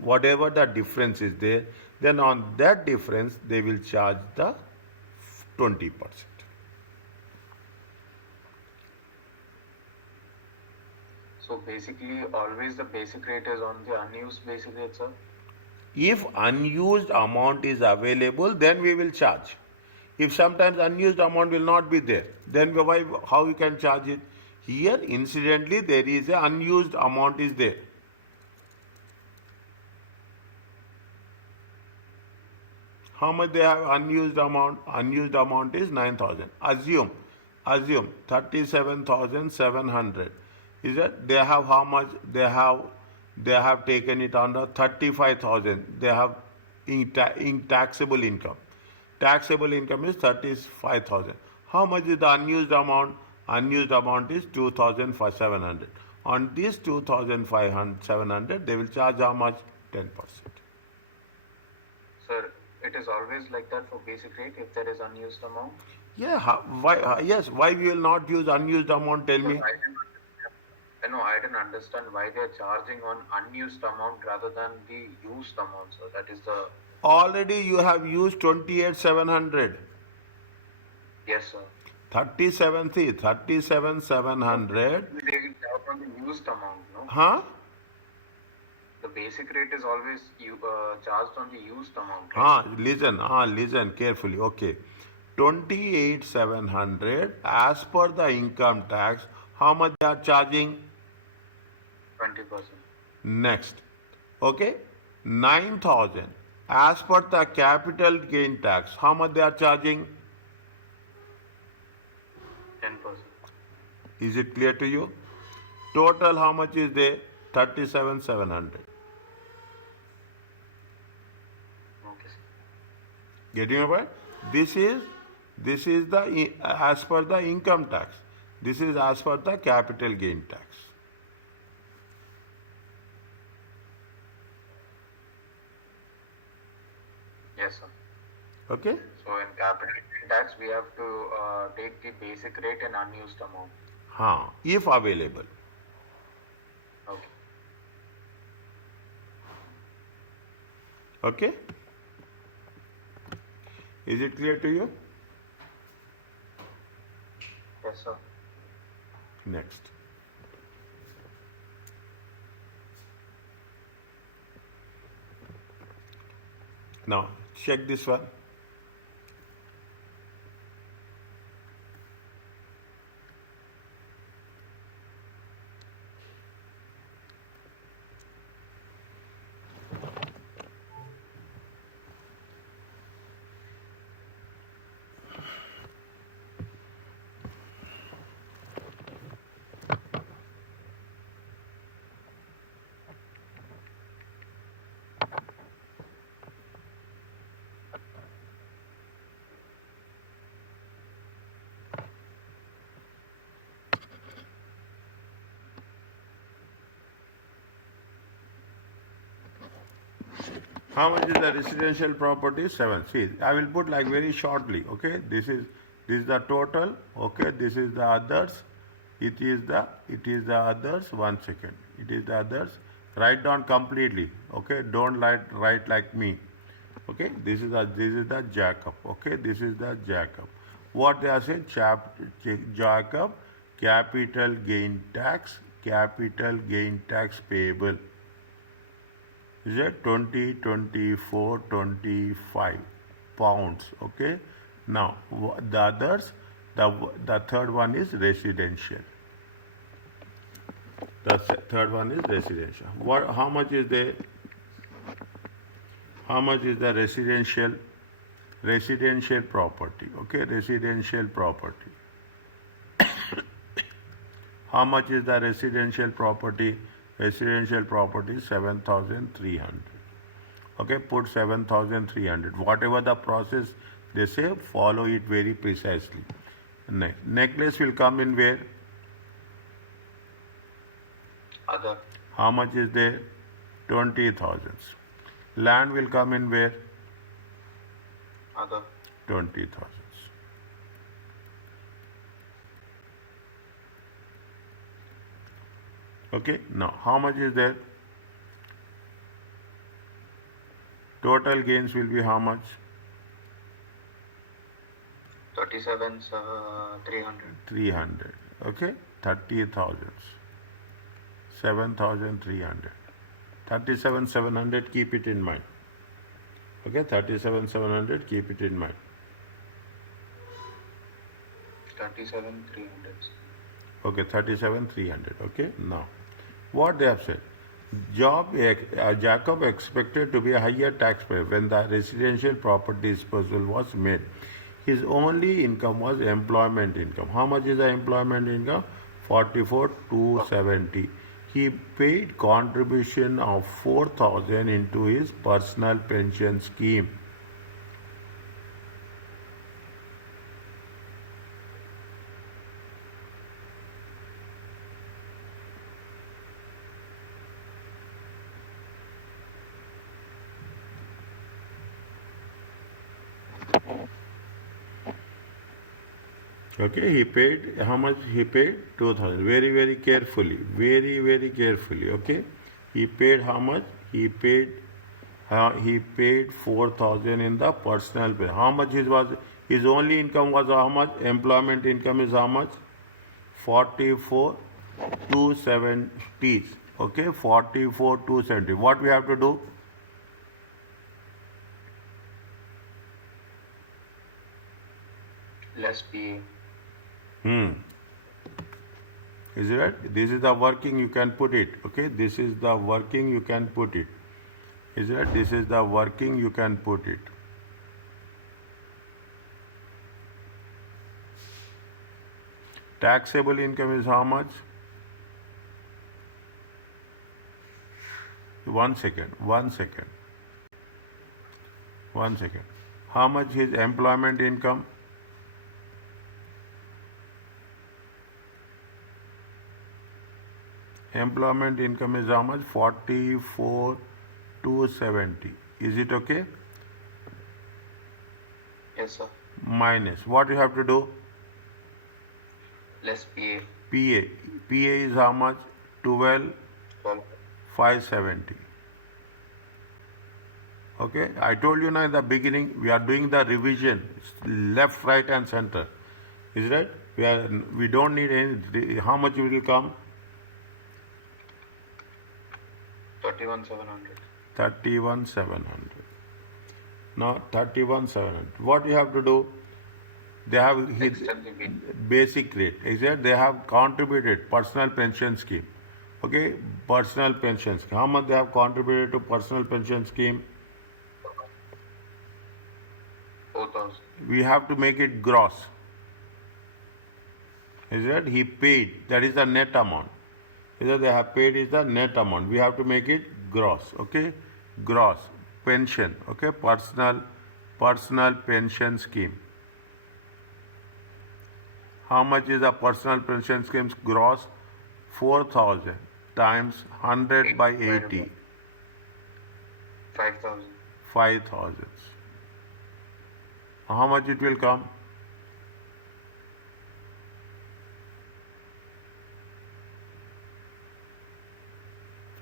whatever the difference is there, then on that difference they will charge the 20%. So basically, always the basic rate is on the unused basic rate, sir? If unused amount is available, then we will charge. If sometimes unused amount will not be there, then how we can charge it? Here, incidentally, there is an unused amount is there. How much they have unused amount? Unused amount is 9,000. Assume 37,700. Is that? They have how much? They have taken it under 35,000. They have in taxable income. Taxable income is 35,000. How much is the unused amount? Unused amount is 2,700. On this 2,700, they will charge how much? 10%. Sir, it is always like that for basic rate if there is unused amount? Yeah, why? Yes, why we will not use unused amount? Tell me. I No, I didn't understand why they are charging on unused amount rather than the used amount. So that is the Already you have used 28,700. yes, sir. 37, see, 37,700. They will charge on the used amount, no? Huh? The basic rate is always charged on the used amount, right? Listen carefully. Okay. 28,700 as per the income tax. How much they are charging? 20%. Next. Okay. 9,000 as per the capital gain tax. How much they are charging? 10%. Is it clear to you? Total how much is there? 37,700. Okay, sir. Getting my point? This is the as per the income tax. This is as per the capital gain tax. Yes, sir. Okay? So in capital gain tax, we have to take the basic rate and unused amount. If available. Okay. Okay? Is it clear to you? Yes, sir. Next. Now, check this one. How much is the residential property? 7. See, I will put like very shortly. Okay, this is the total. Okay, this is the others. It is the others. 1 second. It is the others. Write down completely. Okay, don't write like me. Okay, this is the Jacob. Okay, this is the Jacob. What they are saying? Jacob, capital gain tax payable. Is it 20, 24, 25 pounds? Okay. Now the others, the third one is residential. The third one is residential. What? How much is the? How much is the residential? Residential property. Okay, residential property. How much is the residential property? Residential property 7,300. Okay, put 7,300. Whatever the process they say, follow it very precisely. Necklace will come in where? Other. How much is there? 20,000. Land will come in where? Other. 20,000. Okay, now how much is there? Total gains will be how much? 37, 300. 300. Okay, 30,000. 7,300. 37,700, keep it in mind. Okay, 37,700, keep it in mind. 37, 300. Okay, 37,300. Okay, now what they have said. Jacob expected to be a higher taxpayer when the residential property disposal was made. His only income was employment income. How much is the employment income? 44,270. He paid contribution of 4,000 into his personal pension scheme. Okay, he paid, how much he paid? 2000. Very, very carefully. Very, very carefully. Okay. He paid how much? He paid 4,000 in the personal pay. How much his only income was how much? Employment income is how much? 44,270. Okay, 44,270. What we have to do? Less PA. Is it right? This is the working, you can put it. Okay, this is the working, you can put it. Is it right? This is the working, you can put it. Taxable income is how much? 1 second. How much is employment income? Employment income is how much? 44,270. Is it okay? Yes, sir. Minus. What you have to do? Less PA. PA. PA is how much? 12,570. Okay. I told you now in the beginning, we are doing the revision. Left, right and center. Is that? We don't need any. How much will come? 31,700. 31,700. Now 31,700. What you have to do? They have his basic rate. Exactly. They have contributed personal pension scheme. Okay, personal pension scheme. How much they have contributed to personal pension scheme? 4,000. We have to make it gross. Is that he paid? That is the net amount. Either they have paid is the net amount. We have to make it gross. Okay, gross pension. Okay, personal pension scheme. How much is the personal pension scheme's gross? 4,000 times 100 by 80. 5,000. 5,000. How much it will come?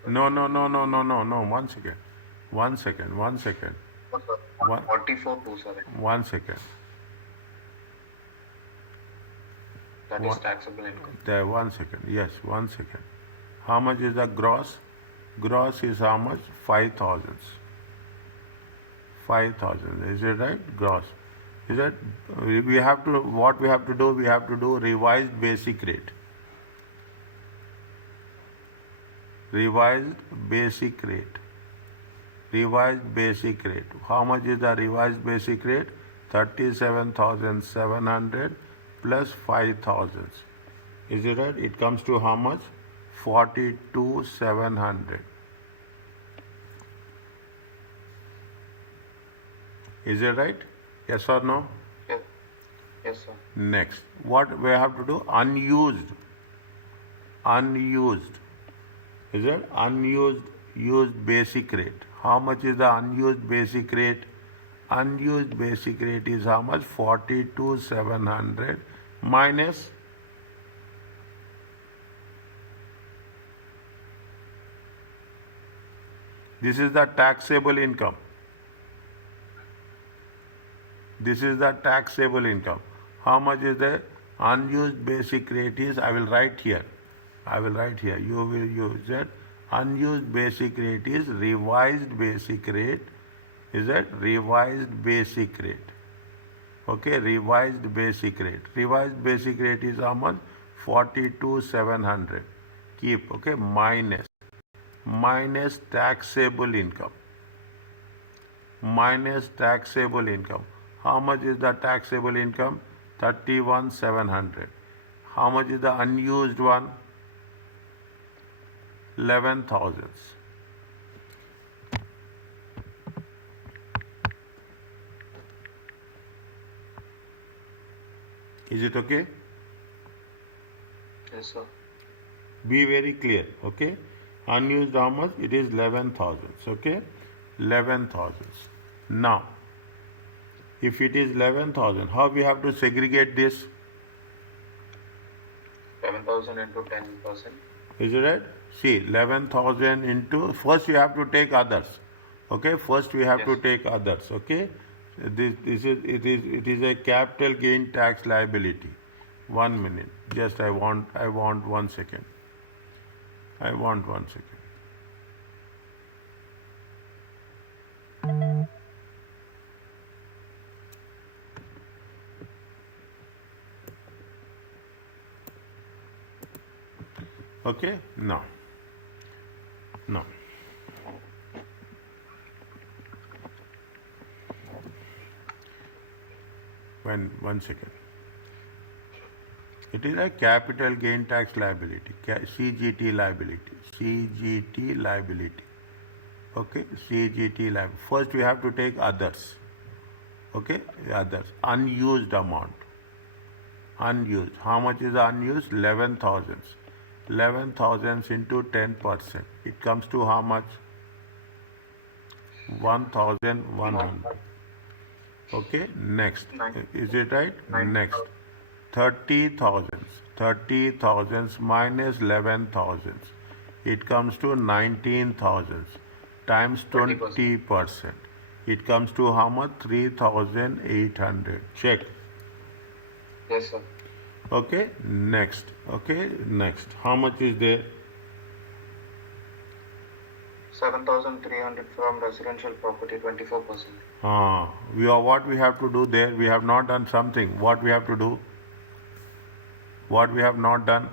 No. 1 second. 1 second. 1 second. 44,270. 1 second. That is taxable income. There, 1 second. Yes, 1 second. How much is the gross? Gross is how much? 5,000. 5,000. Is it right? Gross. Is that we have to? What we have to do? We have to do revised basic rate. Revised basic rate. Revised basic rate. How much is the revised basic rate? 37,700 plus 5,000. Is it right? It comes to how much? 42,700. Is it right? Yes or no? Yes. Yes, sir. Next. What we have to do? Unused. Is it? Used basic rate. How much is the unused basic rate? Unused basic rate is how much? 42,700 minus this is the taxable income. This is the taxable income. How much is the unused basic rate is? I will write here. You will use it. Unused basic rate is revised basic rate. Is that revised basic rate? Okay, revised basic rate. Revised basic rate is how much? 42,700. Keep, okay, minus taxable income. Minus taxable income. How much is the taxable income? 31,700. How much is the unused one? 11,000. Is it okay? Yes, sir. Be very clear, okay? Unused how much? It is 11,000, okay? 11,000. Now, if it is 11,000, how we have to segregate this? 11,000 into 10%. Is it right? See, 11,000 into, first we have to take others. Okay, first we have to Yes. take others. Okay, it is a capital gain tax liability. 1 minute, just I want 1 second. I want 1 second. Okay, now. One second. It is a capital gain tax liability, CGT liability. CGT liability. Okay, CGT liability. First we have to take others. Okay, others. Unused amount. Unused. How much is unused? 11,000. 11,000 into 10%. It comes to how much? 1,100. Okay, next. Is it right? Next. 30,000. 30,000 minus 11,000. It comes to 19,000 times 20%. It comes to how much? 3,800. Check. Yes, sir. Okay, next. Okay, next. How much is there? 7,300 from residential property, 24%. What we have to do there? We have not done something. What we have to do? What we have not done?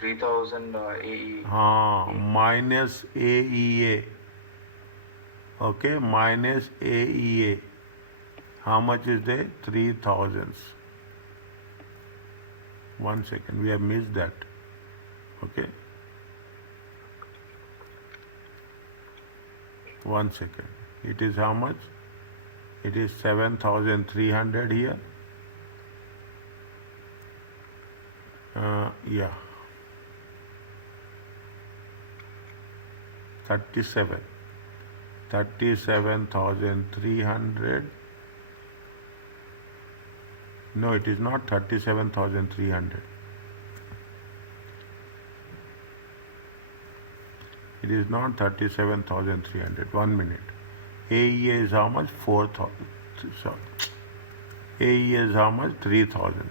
3,000 AE. Minus AEA. Okay, minus AEA. How much is there? 3,000. 1 second, we have missed that. Okay. 1 second. It is how much? It is 7,300 here. Yeah. 37,300. No, it is not 37,300. It is not 37,300. 1 minute. AEA is how much? 4,000. Sorry. AEA is how much? 3,000.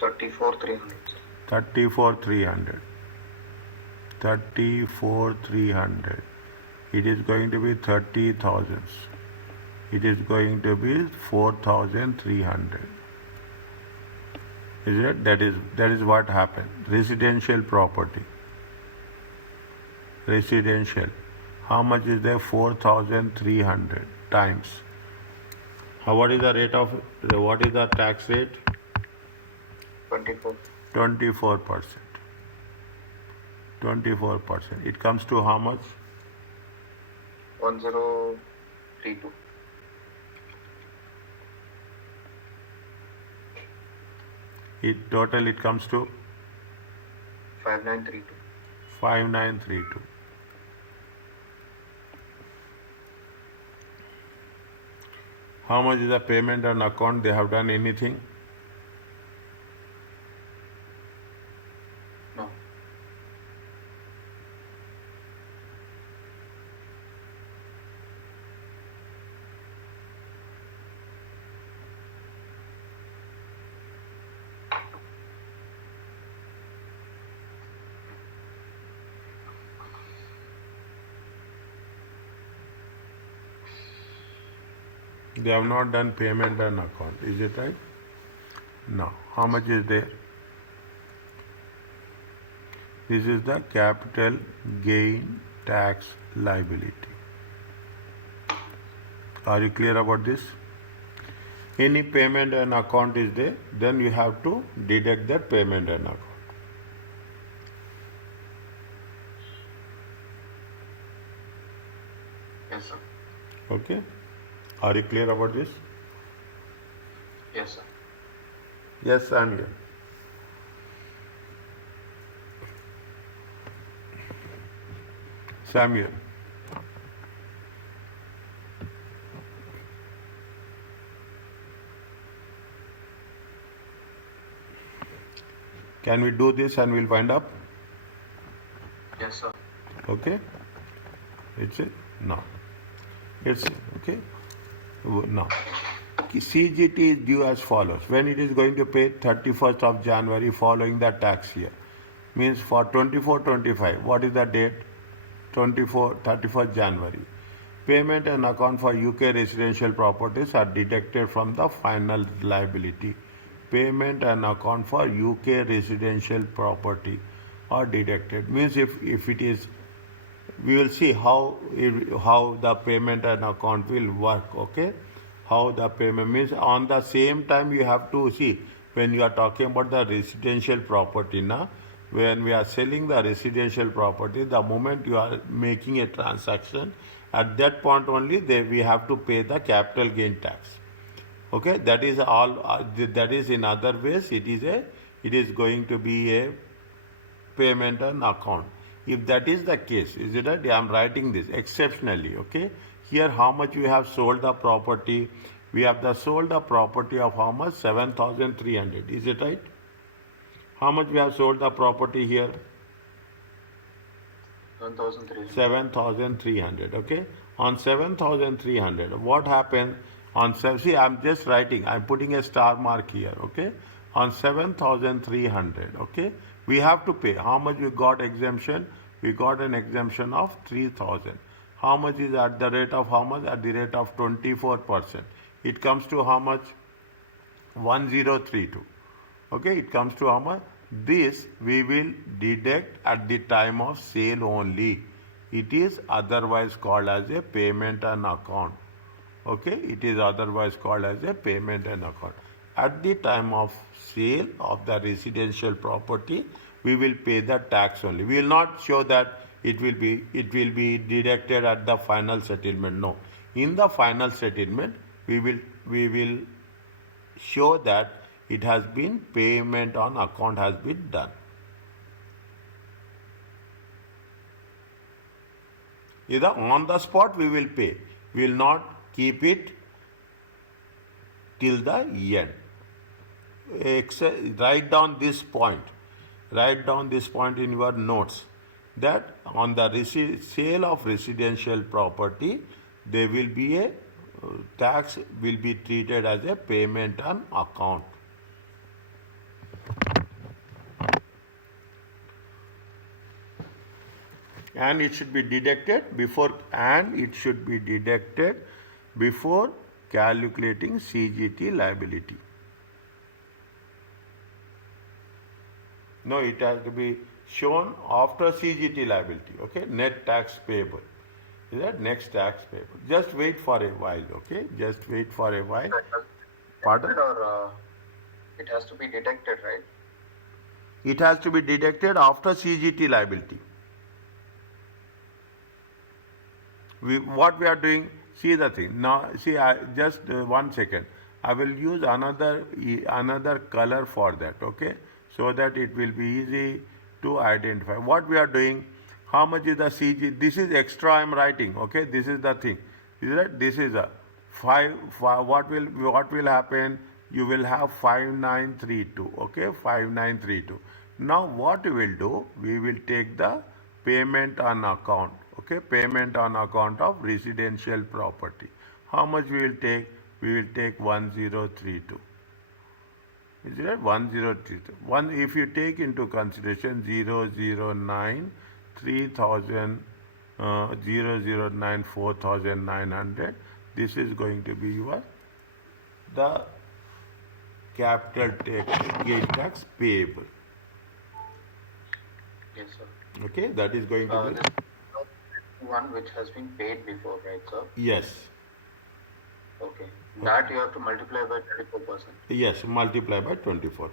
34,300. 34,300. 34,300. It is going to be 30,000. It is going to be 4,300. Is it? That is what happened. Residential property. Residential. How much is there? 4,300 times. What is the rate of? What is the tax rate? 24. 24%. 24%. It comes to how much? 1032. Total it comes to 5932. 5932. How much is the payment on account? They have done anything? No. They have not done payment on account. Is it right? No. How much is there? This is the capital gain tax liability. Are you clear about this? Any payment on account is there, then you have to deduct that payment on account. Yes, sir. Okay? Are you clear about this? Yes, sir. Yes, Samuel. Samuel. Can we do this and we'll find up? Yes, sir. Okay. It's it? No. It's okay. Now, CGT is due as follows. When it is going to pay 31st of January following the tax year, means for 24-25, what is the date? 31st January. Payment and account for UK residential properties are deducted from the final liability. Payment and account for UK residential property are deducted. Means if it is, we will see how the payment and account will work. Okay, how the payment means on the same time you have to see when you are talking about the residential property now. When we are selling the residential property, the moment you are making a transaction, at that point only we have to pay the capital gain tax. Okay, that is all. That is in other ways. It is going to be a payment and account. If that is the case, is it right? I am writing this exceptionally. Okay, here how much we have sold the property? We have sold the property of how much? 7,300. Is it right? How much we have sold the property here? 7,300. 7,300. Okay. On 7,300, what happened? See, I'm just writing. I'm putting a star mark here. Okay. On 7,300. Okay. We have to pay. How much we got exemption? We got an exemption of 3,000. How much is at the rate of how much? At the rate of 24%. It comes to how much? 1032. Okay, it comes to how much? This we will deduct at the time of sale only. It is otherwise called as a payment and account. Okay, it is otherwise called as a payment and account. At the time of sale of the residential property, we will pay the tax only. We will not show that it will be deducted at the final settlement. No, in the final settlement, we will show that it has been payment on account has been done. Either on the spot we will pay. We will not keep it till the end. Write down this point. Write down this point in your notes that on the sale of residential property, there will be a tax will be treated as a payment on account. And it should be deducted before calculating CGT liability. No, it has to be shown after CGT liability. Okay, net tax payable. Is that next tax payable? Just wait for a while. Okay, just wait for a while. Pardon? Or it has to be deducted, right? It has to be deducted after CGT liability. What we are doing, see the thing. Now, see, just 1 second. I will use another color for that, okay? So that it will be easy to identify. What we are doing, how much is the CG? This is extra I am writing, okay? This is the thing. Is that this is a 5, what will happen? You will have 5932, okay? 5932. Now what we will do, we will take the payment on account. Okay, payment on account of residential property. How much we will take? We will take 1032. Is it right? 1032. If you take into consideration 009, 3000, 009, 4900, this is going to be the capital gain tax payable. Yes, sir. Okay, that is going to be one which has been paid before, right, sir? Yes. Okay. That you have to multiply by 24%. Yes, multiply by 24%.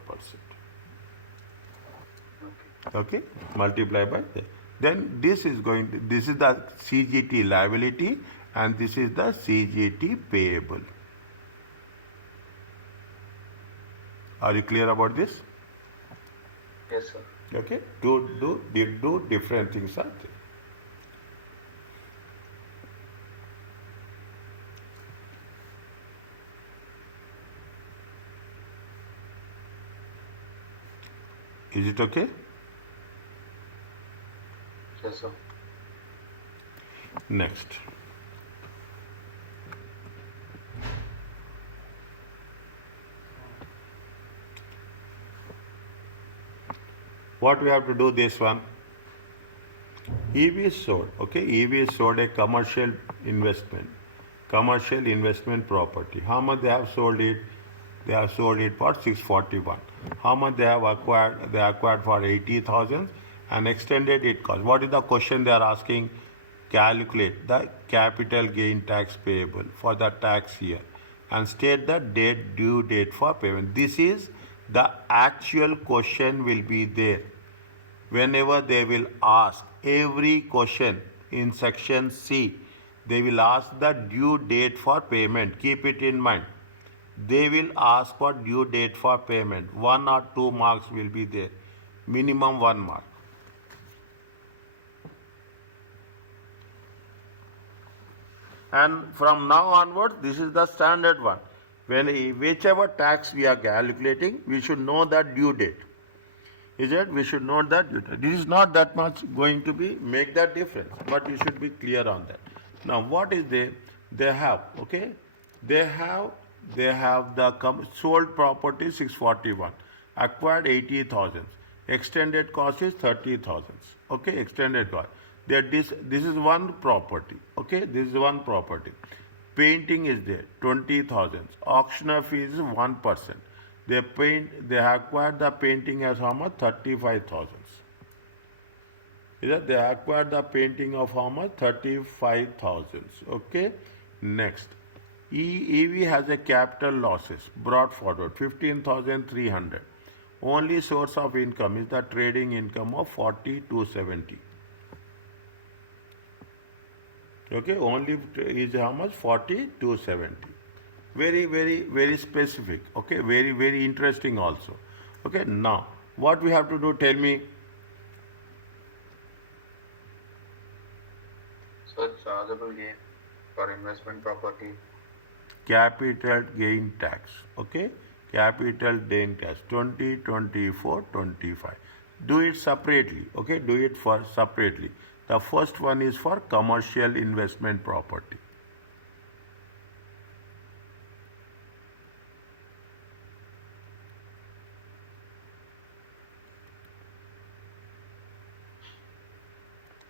Okay, multiply by that. Then this is the CGT liability and this is the CGT payable. Are you clear about this? Yes, sir. Okay, do different things. Is it okay? Yes, sir. Next. What we have to do this one? EV is sold. Okay, EV is sold a commercial investment property. How much they have sold it? They have sold it for 641. How much they have acquired? They acquired for 80,000 and extended it cost. What is the question they are asking? Calculate the capital gain tax payable for the tax year and state the due date for payment. This is the actual question will be there. Whenever they will ask every question in section C, they will ask the due date for payment. Keep it in mind. They will ask for due date for payment. 1 or 2 marks will be there. Minimum 1 mark. And from now onwards, this is the standard one. Whichever tax we are calculating, we should know that due date. Is it? We should know that due date. This is not that much going to be make that difference, but you should be clear on that. Now, what is they have? Okay, they have the sold property 641, acquired 80,000, extended cost is 30,000. Okay, extended cost. This is one property. Okay, this is one property. Painting is there 20,000. Auctioneer fees is 1%. They acquired the painting as how much? 35,000. They acquired the painting of how much? 35,000. Okay. Next, EV has a capital losses brought forward 15,300. Only source of income is the trading income of 40,270. Okay, only is how much? 40,270. Very, very, very specific. Okay, very, very interesting also. Okay, now what we have to do? Tell me. So chargeable gain for investment property. Capital gain tax. Okay, capital gain tax 20, 24, 25. Do it separately. Okay, do it for separately. The first one is for commercial investment property.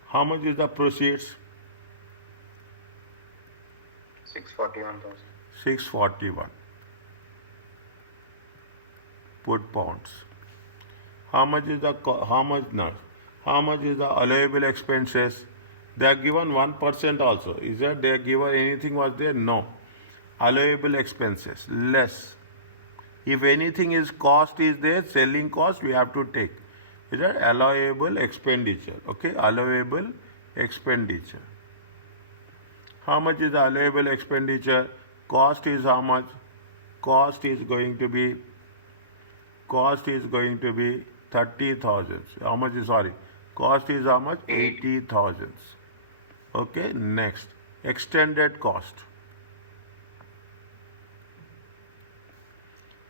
How much is the proceeds? 641,000. 641. Put pounds. How much is the allowable expenses? They are given 1% also. Is that they are given anything was there? No. Allowable expenses less. If anything is cost is there, selling cost we have to take. Is that allowable expenditure? Okay, allowable expenditure. How much is the allowable expenditure? Cost is how much? Cost is going to be 30,000. How much is sorry? Cost is how much? 80,000. Okay, next. Extended cost.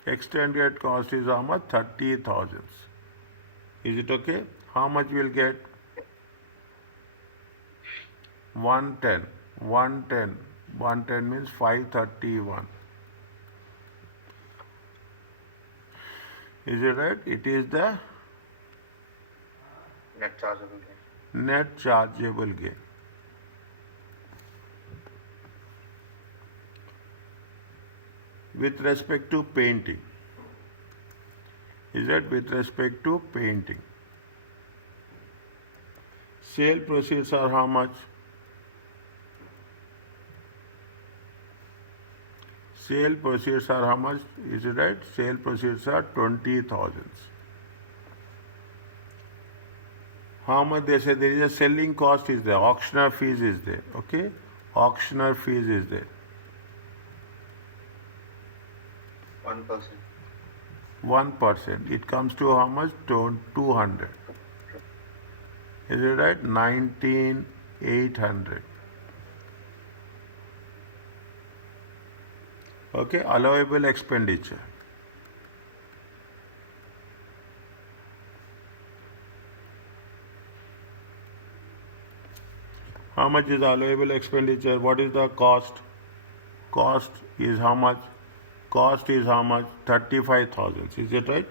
Extended cost is how much? 30,000. Is it okay? How much we'll get? 110. 110. 110 means 531. Is it right? It is the Net chargeable gain. net chargeable gain. With respect to painting. Is that with respect to painting? Sale proceeds are how much? Sale proceeds are how much? Is it right? Sale proceeds are 20,000. How much they say? There is a selling cost is there. Auctioneer fees is there. Okay? Auctioneer fees is there. 1%. 1%. It comes to how much? 200. Is it right? 19,800. Okay, allowable expenditure. How much is allowable expenditure? What is the cost? Cost is how much? Cost is how much? 35,000. Is it right?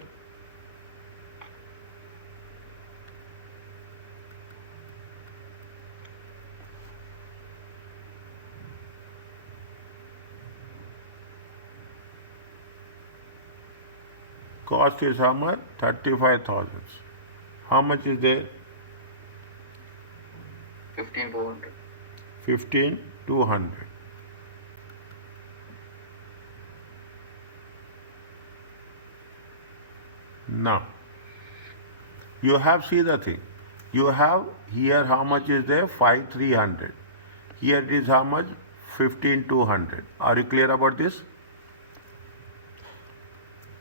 Cost is how much? 35,000. How much is there? 15,200. 15,200. Now, you have, see the thing. You have here how much is there? 5,300. Here it is how much? 15,200. Are you clear about this?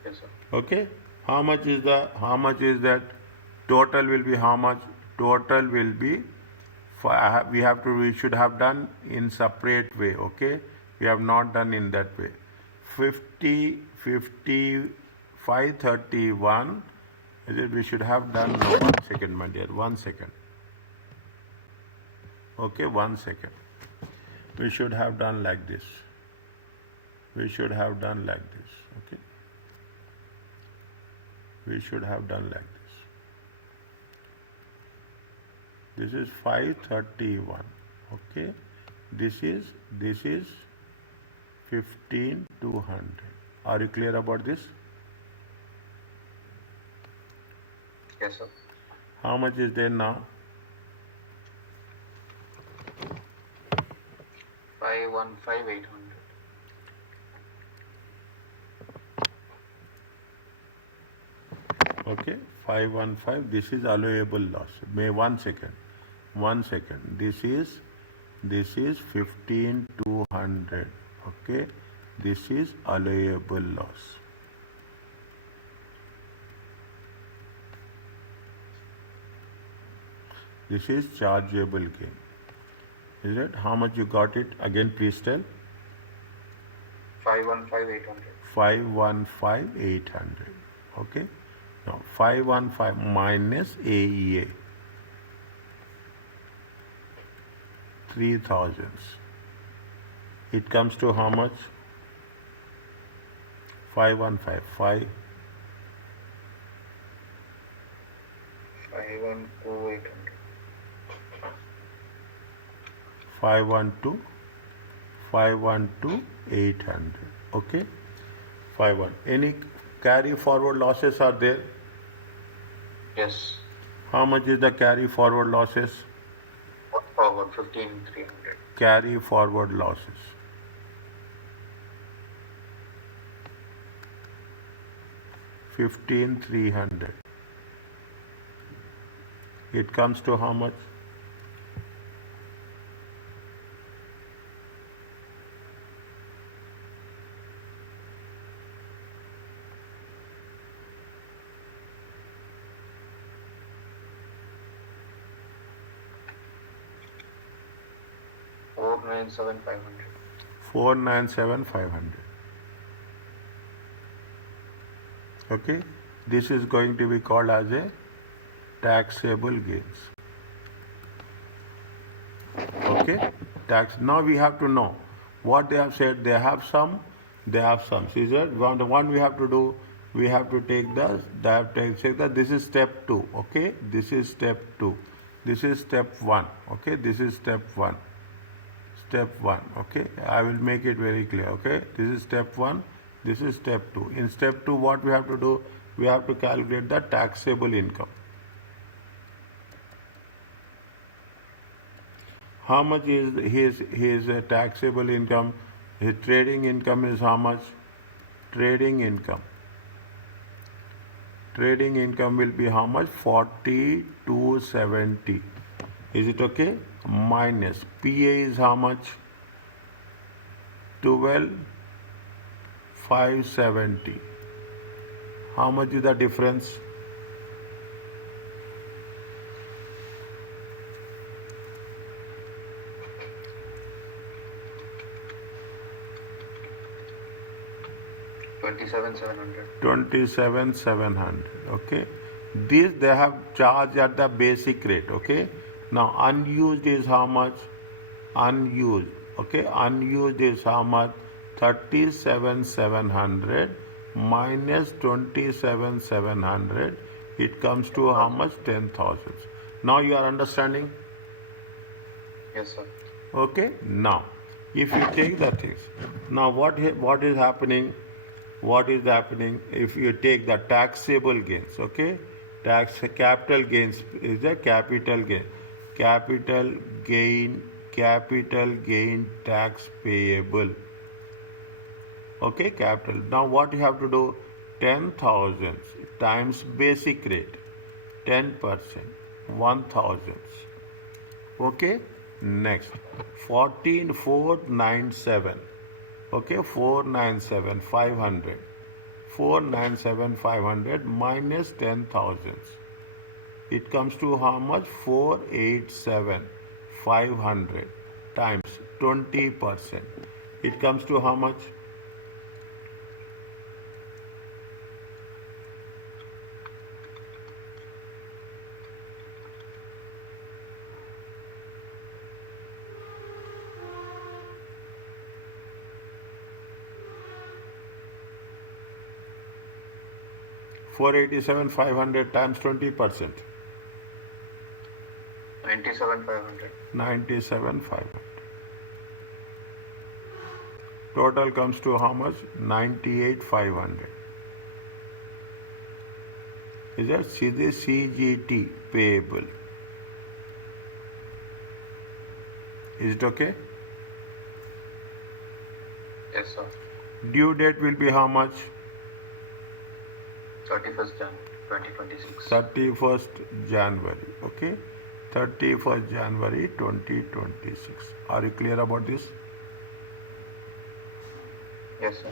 Yes, sir. Okay. How much is that? Total will be how much? Total will be, we should have done in separate way. Okay. We have not done in that way. 531. Is it? We should have done, no, 1 second, my dear, 1 second. Okay, 1 second. We should have done like this. We should have done like this. Okay. We should have done like this. This is 531. Okay. This is 15,200. Are you clear about this? Yes, sir. How much is there now? 515,800. Okay, 515. This is allowable loss. May 1 second. 1 second. This is 15,200. Okay, this is allowable loss. This is chargeable gain. Is it? How much you got it? Again, please tell. 515,800. 515,800. Okay. Now 515 minus AEA. 3,000. It comes to how much? 515. 512,800. 512. 512,800. Okay. 51. Any carry forward losses are there? Yes. How much is the carry forward losses? Forward 15,300. Carry forward losses. $15,300. It comes to how much? $497,500. 497,500. Okay, this is going to be called as a taxable gains. Okay, tax. Now we have to know what they have said. They have some. See that one we have to do. We have to take this is step 2. Okay, this is step 2. This is step 1. Okay, this is step 1. Step 1. Okay, I will make it very clear. Okay, this is step 1. This is step 2. In step 2, what we have to do? We have to calculate the taxable income. How much is his taxable income? His trading income is how much? Trading income. Trading income will be how much? 4,270. Is it okay? Minus PA is how much? 12,570. How much is the difference? $27,700. 27,700. Okay. This they have charged at the basic rate. Okay. Now unused is how much? unused. Okay, unused is how much? 37,700 minus 27,700. It comes to how much? 10,000. Now you are understanding? Yes, sir. Okay, now if you take the things, now what is happening? What is happening if you take the taxable gains? Okay, capital gains is a capital gain, capital gain, capital gain tax payable. Okay, capital. Now what you have to do? 10,000 times basic rate, 10%, 1,000. Okay, next 14,497. Okay, 497 500. 497 500 minus 10,000. It comes to how much? 487 500 times 20%. It comes to how much? 487 500 times 20%. 97,500. 97 500. Total comes to how much? 98 500. Is that CGT payable? Is it okay? Yes, sir. Due date will be how much? 31st January 2026. 31st January. Okay, 31st January 2026. Are you clear about this? Yes, sir.